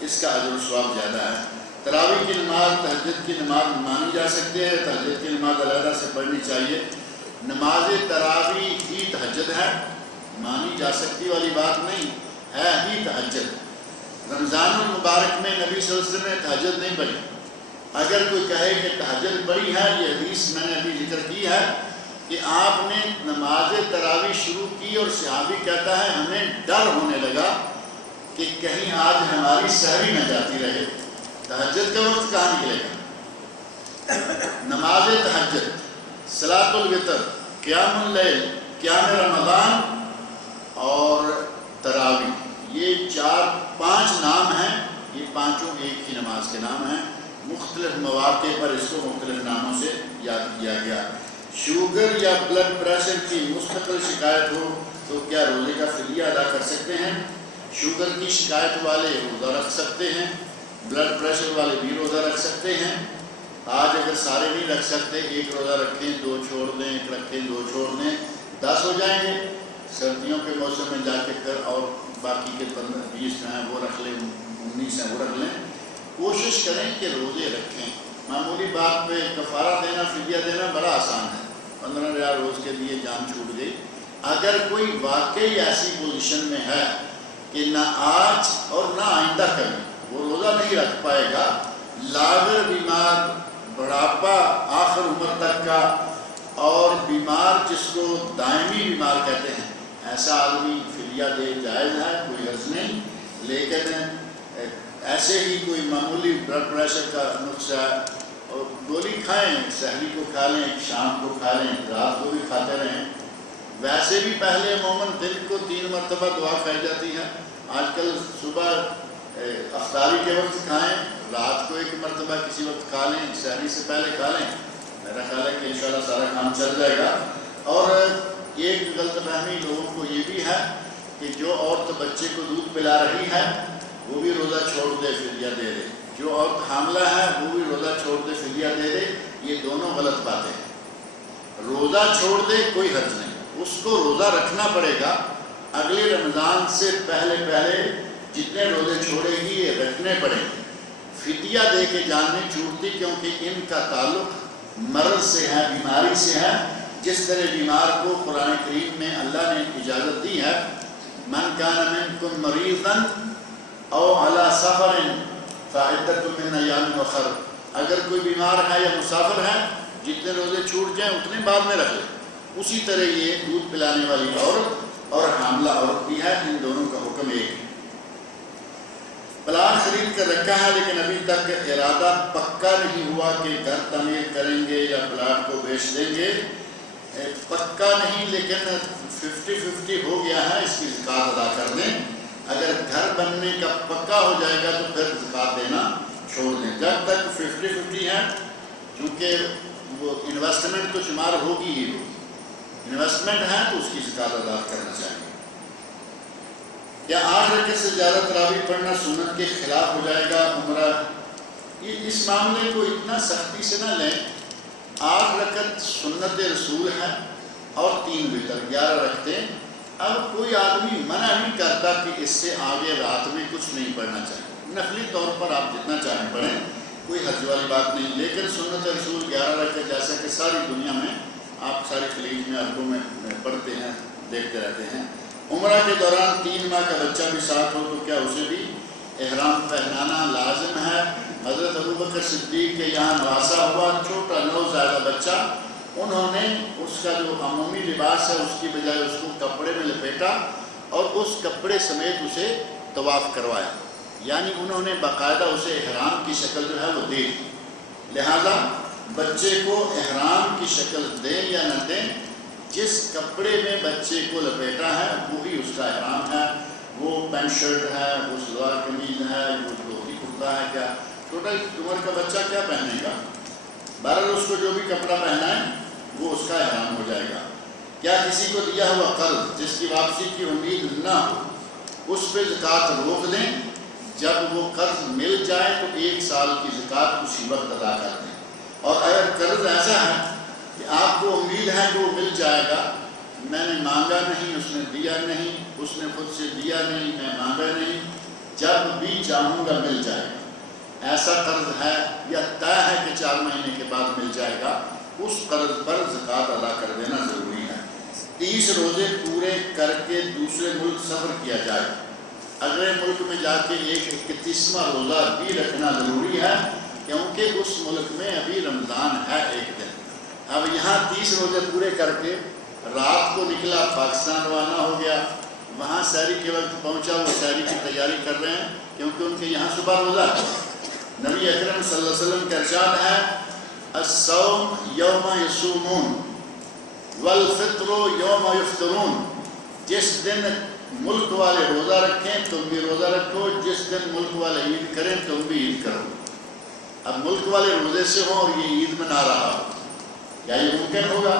اس کا اجر و ثواب زیادہ ہے۔ تراویح کی نماز، تہجد کی نماز مانی جا سکتی ہے، تہجد کی نماز علیحدہ سے پڑھنی چاہیے۔ نماز تراویح ہی تہجد ہے، مانی جا سکتی والی بات نہیں ہے، ہی تہجد۔ رمضان المبارک میں نبی صلی اللہ علیہ وسلم نے تہجد نہیں پڑھی۔ اگر کوئی کہے کہ تہجد پڑھی ہے، یہ حدیث میں نے ابھی ذکر کی ہے کہ آپ نے نماز تراویح شروع کی اور صحابی کہتا ہے ہمیں ڈر ہونے لگا کہ کہیں آج ہماری سحری نہ جاتی رہے۔ تہجد کا وقت کہاں نکلے گا؟ نماز تہجد، صلاۃ الوتر، قیام اللیل، قیام رمضان اور تراویح، یہ 4-5 نام ہیں، یہ پانچوں ایک ہی نماز کے نام ہیں، مختلف مواقع پر اس کو مختلف ناموں سے یاد کیا گیا۔ شوگر یا بلڈ پریشر کی مستقل شکایت ہو تو کیا روزے کا فدیہ ادا کر سکتے ہیں؟ شوگر کی شکایت والے روزہ رکھ سکتے ہیں، بلڈ پریشر والے بھی روزہ رکھ سکتے ہیں۔ آج اگر سارے نہیں رکھ سکتے، 1 روزہ رکھیں، 2 چھوڑ دیں، 1 رکھیں، 2 چھوڑ دیں، 10 ہو جائیں گے۔ سردیوں کے موسم میں جا کے کر اور باقی کے 15-20 ہیں وہ رکھ لیں، 19 ہیں وہ رکھ لیں۔ کوشش کریں کہ روزے رکھیں۔ معمولی بات پہ کفارہ دینا، فدیہ دینا بڑا آسان ہے، 15,000 روز کے لیے جان چھوٹ گئی۔ اگر کوئی واقعی ایسی پوزیشن میں ہے کہ نہ آج اور نہ آئندہ کبھی وہ روزہ نہیں رکھ پائے گا، لاغر بیمار، بڑھاپا آخر عمر تک کا، اور بیمار جس کو دائمی بیمار کہتے ہیں، ایسا آدمی فدیہ دے جائز ہے، کوئی عرض نہیں۔ لیکن ایسے ہی کوئی معمولی بلڈ پریشر کا نقص ہے اور گولی کھائیں، سحری کو کھا لیں، شام کو کھا لیں، رات کو بھی کھاتے رہیں. ویسے بھی پہلے عموماً دن کو 3 مرتبہ دعا کھائی جاتی ہے. آج کل صبح افطاری کے وقت کھائیں، رات کو 1 مرتبہ کسی وقت کھا لیں، سحری سے پہلے کھا لیں. میرا خیال ہے کہ انشاءاللہ سارا کام چل جائے گا. اور ایک غلط فہمی لوگوں کو یہ بھی ہے کہ جو عورت بچے کو دودھ پلا رہی ہے وہ بھی روزہ چھوڑ دے، فدیہ دے دے. جو عورت حاملہ ہے وہ بھی روزہ چھوڑ دے، فدیہ دے دے. یہ دونوں غلط باتیں ہیں. روزہ چھوڑ دے کوئی حرج نہیں، اس کو روزہ رکھنا پڑے گا. اگلے رمضان سے پہلے جتنے روزے چھوڑے گی یہ رکھنے پڑیں گے. فدیہ دے کے جان نہیں چھوٹتی، کیونکہ ان کا تعلق مرض سے ہے، بیماری سے ہے. جس طرح بیمار کو قرآن کریم میں اللہ نے اجازت دی ہے، من کان منکم مریضا او علی سفر فعدۃ من ایام اخر. اگر کوئی بیمار ہے یا مسافر ہے، جتنے روزے چھوٹ جائیں اتنے بعد میں رکھ لیں. اسی طرح یہ دودھ پلانے والی عورت اور حاملہ عورت بھی ہے، ان دونوں کا حکم ایک ہے. پلاٹ خرید کر رکھا ہے لیکن ابھی تک ارادہ پکا نہیں ہوا کہ گھر تعمیر کریں گے یا پلاٹ کو بیچ دیں گے. پکا نہیں لیکن 50-50 ہو گیا ہے، اس کی زکوٰۃ ادا کر دیں. اگر گھر بننے کا پکا ہو جائے گا تو پھر زکوٰۃ دینا چھوڑ دیں. جب تک 50-50 ہے، چونکہ وہ انویسٹمنٹ تو شمار ہوگی ہی، انویسٹمنٹ ہے تو اس کی زکوٰۃ ادا کرنا چاہیے. کیا 8 رکعت سے زیادہ تراویح پڑھنا سنت کے خلاف ہو جائے گا؟ عمرہ اس معاملے کو اتنا سختی سے نہ لیں. 8 رکعت سنت رسول ہے اور 3 وتر 11 رکھتے. اب کوئی آدمی منع نہیں کرتا کہ اس سے آگے رات میں کچھ نہیں پڑھنا چاہیے. نفلی طور پر آپ جتنا چاہیں پڑھیں، کوئی حرج والی بات نہیں. لیکن سنت رسول 11 رکعت جیسا کہ ساری دنیا میں آپ ساری خلیج میں عربوں میں پڑھتے ہیں، دیکھتے رہتے ہیں. عمرہ کے دوران 3 ماہ کا بچہ بھی ساتھ ہو تو کیا اسے بھی احرام پہنانا لازم ہے؟ حضرت ابوبکر صدیق کے یہاں نواسا ہوا چھوٹا نوزائیدہ بچہ، انہوں نے اس کا جو عمومی لباس ہے اس کی بجائے اس کو کپڑے میں لپیٹا اور اس کپڑے سمیت اسے طواف کروایا. یعنی انہوں نے باقاعدہ اسے احرام کی شکل جو ہے وہ دی. لہذا بچے کو احرام کی شکل دیں یا نہ دیں، جس کپڑے میں بچے کو لپیٹا ہے وہی اس کا احرام ہے. وہ پینٹ شرٹ ہے، وہ شلوار قمیض ہے، وہ دھوتی کرتا ہے. کیا چھوٹا عمر کا بچہ کیا پہنے گا؟ بہرحال اس کو جو بھی کپڑا پہنا ہے وہ اس کا احرام ہو جائے گا. کیا کسی کو دیا ہوا قرض جس کی واپسی کی امید نہ ہو، اس پہ زکوٰۃ روک دیں؟ جب وہ قرض مل جائے تو 1 سال کی زکوٰۃ اسی وقت ادا کر دیں. اور اگر قرض ایسا ہے کہ آپ کو امید ہے کہ وہ مل جائے گا، میں نے مانگا نہیں، اس نے دیا نہیں، اس نے خود سے دیا نہیں، میں مانگا نہیں، جب بھی چاہوں گا مل جائے گا، ایسا قرض ہے یا طے ہے کہ 4 مہینے کے بعد مل جائے گا، اس قرض پر زکوٰۃ ادا کر دینا ضروری ہے. 30 روزے پورے کر کے دوسرے ملک سفر کیا جائے، اگلے ملک میں جا کے ایک 31واں روزہ بھی رکھنا ضروری ہے، کیونکہ اس ملک میں ابھی رمضان ہے 1 دن. اب یہاں 30 روزے پورے کر کے رات کو نکلا، پاکستان روانہ ہو گیا، وہاں سحری کے وقت پہنچا، وہ سحری کی تیاری کر رہے ہیں کیونکہ ان کے یہاں صبح روزہ ہے. نبی اکرم صلی اللہ علیہ وسلم کا ارشاد ہے، الصوم یوم یصومون والفطر یوم یفطرون. جس دن ملک والے روزہ رکھیں تم بھی روزہ رکھو، جس دن ملک والے عید کریں تم بھی عید کرو. اب ملک والے روزے سے ہوں اور یہ عید منا رہا ہو، کیا یہ ممکن ہوگا؟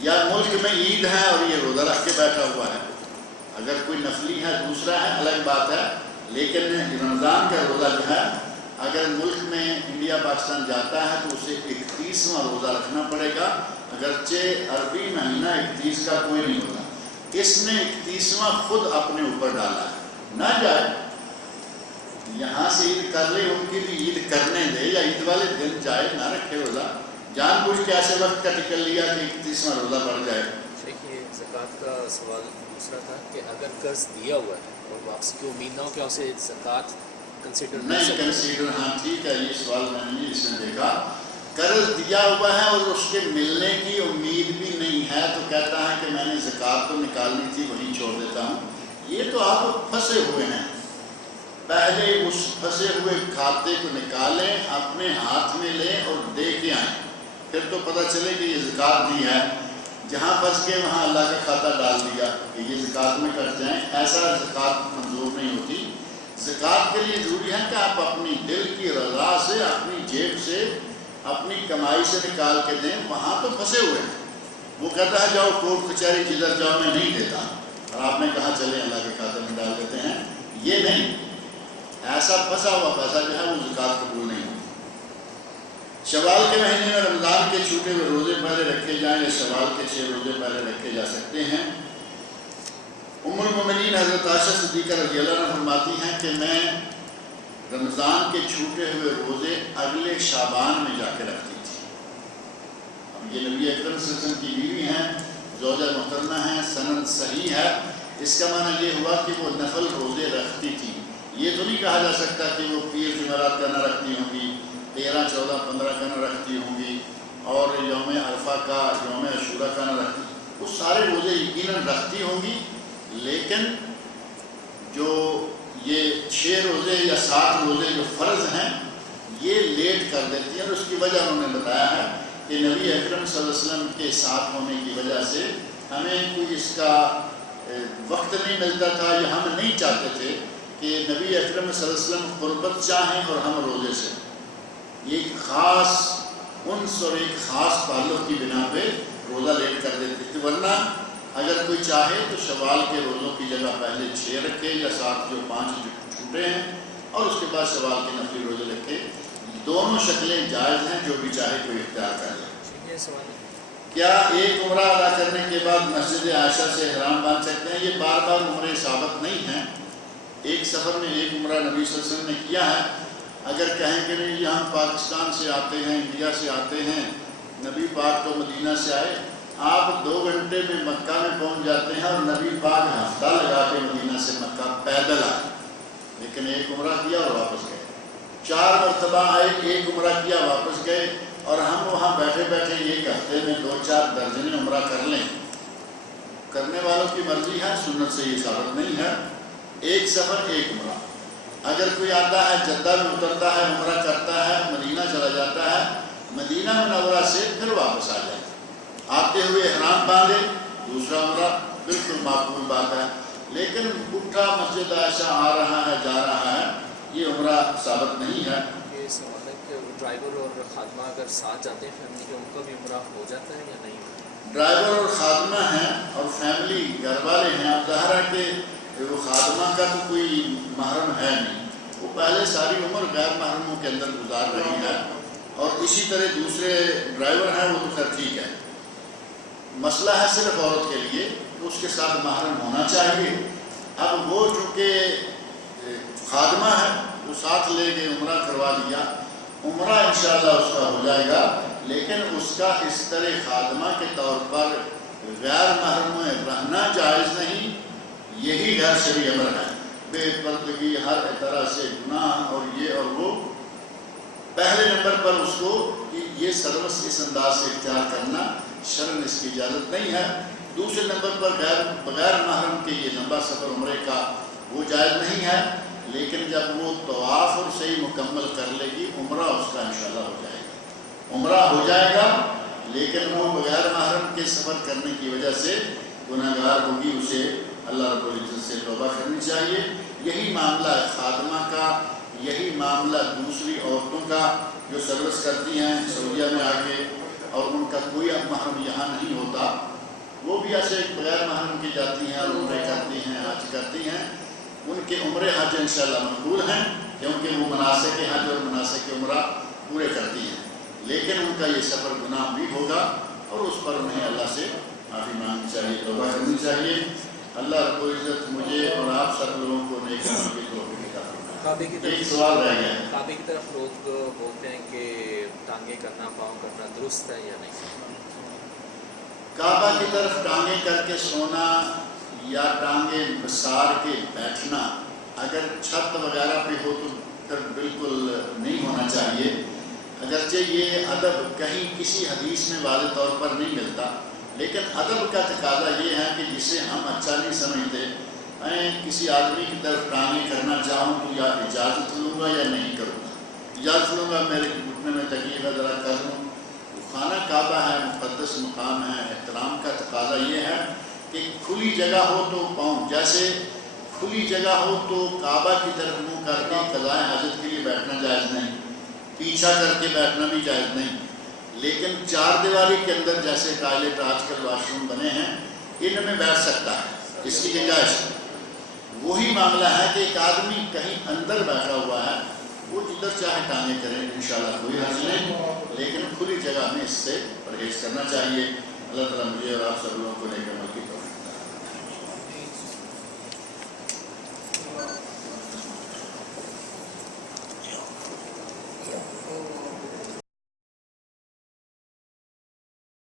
یا ملک میں عید ہے اور یہ روزہ رکھ کے بیٹھا ہوا ہے. اگر کوئی نفلی ہے دوسرا ہے الگ بات ہے، لیکن رمضان کا روزہ جو ہے اگر ملک میں انڈیا پاکستان جاتا ہے تو اسے 31واں روزہ رکھنا پڑے گا، اگرچہ عربی مہینہ 31 کا کوئی نہیں ہوتا. اس نے 31واں خود اپنے اوپر ڈالا ہے. نہ جائے یہاں سے عید کر لے، ان کی بھی عید کرنے دے، یا عید والے دن جائے نہ رکھے روزہ. جان بوجھ کے ایسے وقت کا ٹکٹ لیا کہ 31واں روزہ پڑ جائے. دیکھیے زکوٰۃ کا سوال دوسرا تھا کہ اگر قرض دیا ہوا ہے اور واپسی کی امید نہ ہو، کیا اسے زکوٰۃ کنسیڈر نہیں کنسیڈر؟ ہاں ٹھیک ہے، یہ سوال میں نے اس میں دیکھا. قرض دیا ہوا ہے اور اس کے ملنے کی امید بھی نہیں ہے تو کہتا ہے کہ میں نے زکوٰۃ تو نکالنی تھی وہیں چھوڑ دیتا ہوں. یہ تو آپ پھنسے ہوئے ہیں. پہلے اس پھنسے ہوئے کھاتے کو نکالیں، اپنے ہاتھ میں لیں اور دے کے آئیں، پھر تو پتہ چلے کہ یہ زکوٰۃ دی ہے۔ جہاں پھنس کے وہاں اللہ کا کھاتا ڈال دیا کہ یہ زکوٰۃ میں کٹ جائیں، ایسا زکوٰۃ منظور نہیں ہوتی۔ زکوٰۃ کے لیے ضروری ہے کہ آپ اپنی دل کی رضا سے، اپنی جیب سے، اپنی کمائی سے نکال کے دیں۔ وہاں تو پھنسے ہوئے ہیں، وہ کہتا ہے جاؤ کورٹ کچہری جدھر جاؤ میں نہیں دیتا، اور آپ نے کہا چلیں اللہ کے کھاتے میں ڈال دیتے ہیں، یہ نہیں۔ ایسا پھنسا ہوا پیسہ جو ہے وہ زکوٰۃ قبول نہیں ہوتی۔ شوال کے مہینے میں رمضان کے چھوٹے ہوئے روزے پہلے رکھے جائیں یا شوال کے 6 روزے پہلے رکھے جا سکتے ہیں؟ ام المومنین حضرت عائشہ صدیقہ رضی اللہ عنہا فرماتی ہیں کہ میں رمضان کے چھوٹے ہوئے روزے اگلے شعبان میں جا کے رکھتی تھی۔ اب یہ نبی اکرم صلی اللہ علیہ وسلم کی بیوی ہیں، زوجہ محترمہ ہیں، سند صحیح ہے، اس کا معنی یہ ہوا کہ وہ نفل روزے رکھتی تھی۔ یہ تو نہیں کہا جا سکتا کہ وہ پیر جمعرات کا نہ رکھتی ہوں گی، 13، 14، 15 کا نہ رکھتی ہوں گی، اور یوم عرفہ کا، یوم عاشورہ کا نہ رکھتی، وہ سارے روزے یقیناً رکھتی ہوں گی، لیکن جو یہ 6 روزے یا 7 روزے جو فرض ہیں یہ لیٹ کر دیتی ہیں، اور اس کی وجہ انہوں نے بتایا ہے کہ نبی اکرم صلی اللہ علیہ وسلم کے ساتھ ہونے کی وجہ سے ہمیں کوئی اس کا وقت نہیں ملتا تھا، یا ہم نہیں چاہتے تھے کہ نبی اکرم صلی اللہ علیہ وسلم قربت چاہیں اور ہم روزے سے۔ یہ ایک خاص انس اور ایک خاص تعلق کی بنا پہ روزہ لیٹ کر دیتے تھے، ورنہ اگر کوئی چاہے تو شوال کے روزوں کی جگہ پہلے 6 رکھے یا 7 جو 5 جو چھوٹے ہیں، اور اس کے بعد شوال کے نفلی روزے رکھے۔ دونوں شکلیں جائز ہیں، جو بھی چاہے کوئی اختیار کر لے۔ کیا ایک عمرہ ادا کرنے کے بعد مسجد عائشہ سے احرام باندھ سکتے ہیں؟ یہ بار بار عمرے ثابت نہیں ہیں، ایک سفر میں ایک عمرہ نبی صلی اللہ علیہ وسلم نے کیا ہے۔ اگر کہیں کہ نہیں یہ ہم پاکستان سے آتے ہیں، انڈیا سے آتے ہیں، نبی پاک تو مدینہ سے آئے، آپ 2 گھنٹے میں مکہ میں پہنچ جاتے ہیں، اور نبی پاک ہفتہ لگا کے مدینہ سے مکہ پیدل آئے، لیکن ایک عمرہ کیا اور واپس گئے۔ 4 مرتبہ آئے، ایک عمرہ کیا واپس گئے، اور ہم وہاں بیٹھے بیٹھے ایک ہفتے میں 2-4 درجن عمرہ کر لیں۔ کرنے والوں کی مرضی ہے، سنت سے یہ ثابت نہیں ہے۔ ایک سفر ایک عمرہ۔ اگر کوئی آتا ہے جدہ میں اترتا ہے، عمرہ کرتا ہے، مدینہ چلا جاتا ہے، مدینہ منورہ سے پھر واپس آ جائے، آتے ہوئے احرام باندھے، دوسرا عمرہ، بالکل معقول بات ہے۔ لیکن اٹھا مسجد عائشہ آ رہا ہے، جا رہا ہے، یہ عمرہ ثابت نہیں ہے۔ یہ سوال ہے کہ ڈرائیور اور خادمہ اگر ساتھ جاتے ہیں فیملی کے، ان کا بھی عمرہ ہو جاتا ہے یا نہیں؟ ڈرائیور اور خادمہ ہیں اور فیملی گھر والے ہیں، اب ظاہر ہے کہ وہ خادمہ کا تو کوئی محرم ہے نہیں، وہ پہلے ساری عمر غیر محرموں کے اندر گزار رہی ہے، اور اسی طرح دوسرے ڈرائیور ہیں، وہ تو خیر ٹھیک ہے۔ مسئلہ ہے صرف عورت کے لیے کہ اس کے ساتھ محرم ہونا چاہیے۔ اب وہ چونکہ خادمہ ہے، وہ ساتھ لے کے عمرہ کروا دیا، عمرہ انشاءاللہ اس کا ہو جائے گا، لیکن اس کا اس طرح خادمہ کے طور پر غیر محرم میں رہنا جائز نہیں۔ یہی غیر شرعی امر ہے، بے پردگی، ہر طرح سے گناہ اور یہ اور وہ۔ پہلے نمبر پر اس کو یہ سروس اس انداز سے اختیار کرنا شرعاً اس کی اجازت نہیں ہے۔ دوسرے نمبر پر بغیر محرم کے یہ لمبا سفر عمرے کا وہ جائز نہیں ہے، لیکن جب وہ طواف اور صحیح مکمل کر لے گی، عمرہ اس کا انشاءاللہ ہو جائے گا، عمرہ ہو جائے گا، لیکن وہ بغیر محرم کے سفر کرنے کی وجہ سے گناہ گار ہوگی، اسے اللہ رب العزت سے توبہ کرنی چاہیے۔ یہی معاملہ ہے خادمہ کا، یہی معاملہ دوسری عورتوں کا جو سروس کرتی ہیں سعودیہ میں آ کے، اور ان کا کوئی محرم یہاں نہیں ہوتا، وہ بھی ایسے بغیر محرم کی جاتی ہیں اور عمرے کرتی ہیں، حج کرتی ہیں، ان کے عمرے حج انشاءاللہ مقبول ہیں، کیونکہ وہ مناسک حج اور مناسک عمرہ پورے کرتی ہیں، لیکن ان کا یہ سفر گناہ بھی ہوگا، اور اس پر انہیں اللہ سے معافی مانگنی چاہیے، توبہ کرنی چاہیے۔ اللہ رب العزت مجھے اور آپ سب لوگوں کو نیک عمل کی توفیق عطا فرمائے۔ کعبے کی ایک سوال رہ گیا ہے، کعبے کی طرف لوگ بولتے ہیں کہ ٹانگیں کرنا، پاؤں کرنا درست ہے یا نہیں؟ کعبہ کی طرف ٹانگیں کر کے سونا یا ٹانگیں بسار کے بیٹھنا اگر چھت وغیرہ پہ ہو تو پھر بالکل نہیں ہونا چاہیے، اگرچہ یہ ادب کہیں کسی حدیث میں واضح طور پر نہیں ملتا، لیکن ادب کا تقاضا یہ ہے کہ جسے ہم اچھا نہیں سمجھتے، میں کسی آدمی کی طرف ٹانگیں کرنا چاہوں تو یا اجازت لوں گا یا نہیں کروں گا. اجازت لوں گا میرے گھٹنے میں تکیہ ذرا کر لوں. خانہ کعبہ ہے، مقدس مقام ہے، احترام کا تقاضا یہ ہے کہ کھلی جگہ ہو تو پاؤں، جیسے کھلی جگہ ہو تو کعبہ کی طرف منہ کر کے قضائے حاجت کے لیے بیٹھنا جائز نہیں، پیچھا کر کے بیٹھنا بھی جائز نہیں. لیکن چار دیواری کے اندر جیسے ٹوائلٹ آج کل واش روم بنے ہیں ان میں بیٹھ سکتا ہے، اس کی گنجائش. وہی معاملہ ہے کہ ایک آدمی کہیں اندر بیٹھا ہوا ہے، وہ جدھر چاہے ٹانگیں کریں، انشاءاللہ کوئی حرج نہیں، لیکن کھلی جگہ میں اس سے پرہیز کرنا چاہیے. اللہ تعالیٰ مجھے اور آپ سب لوگوں کو نیک عمل کی توفیق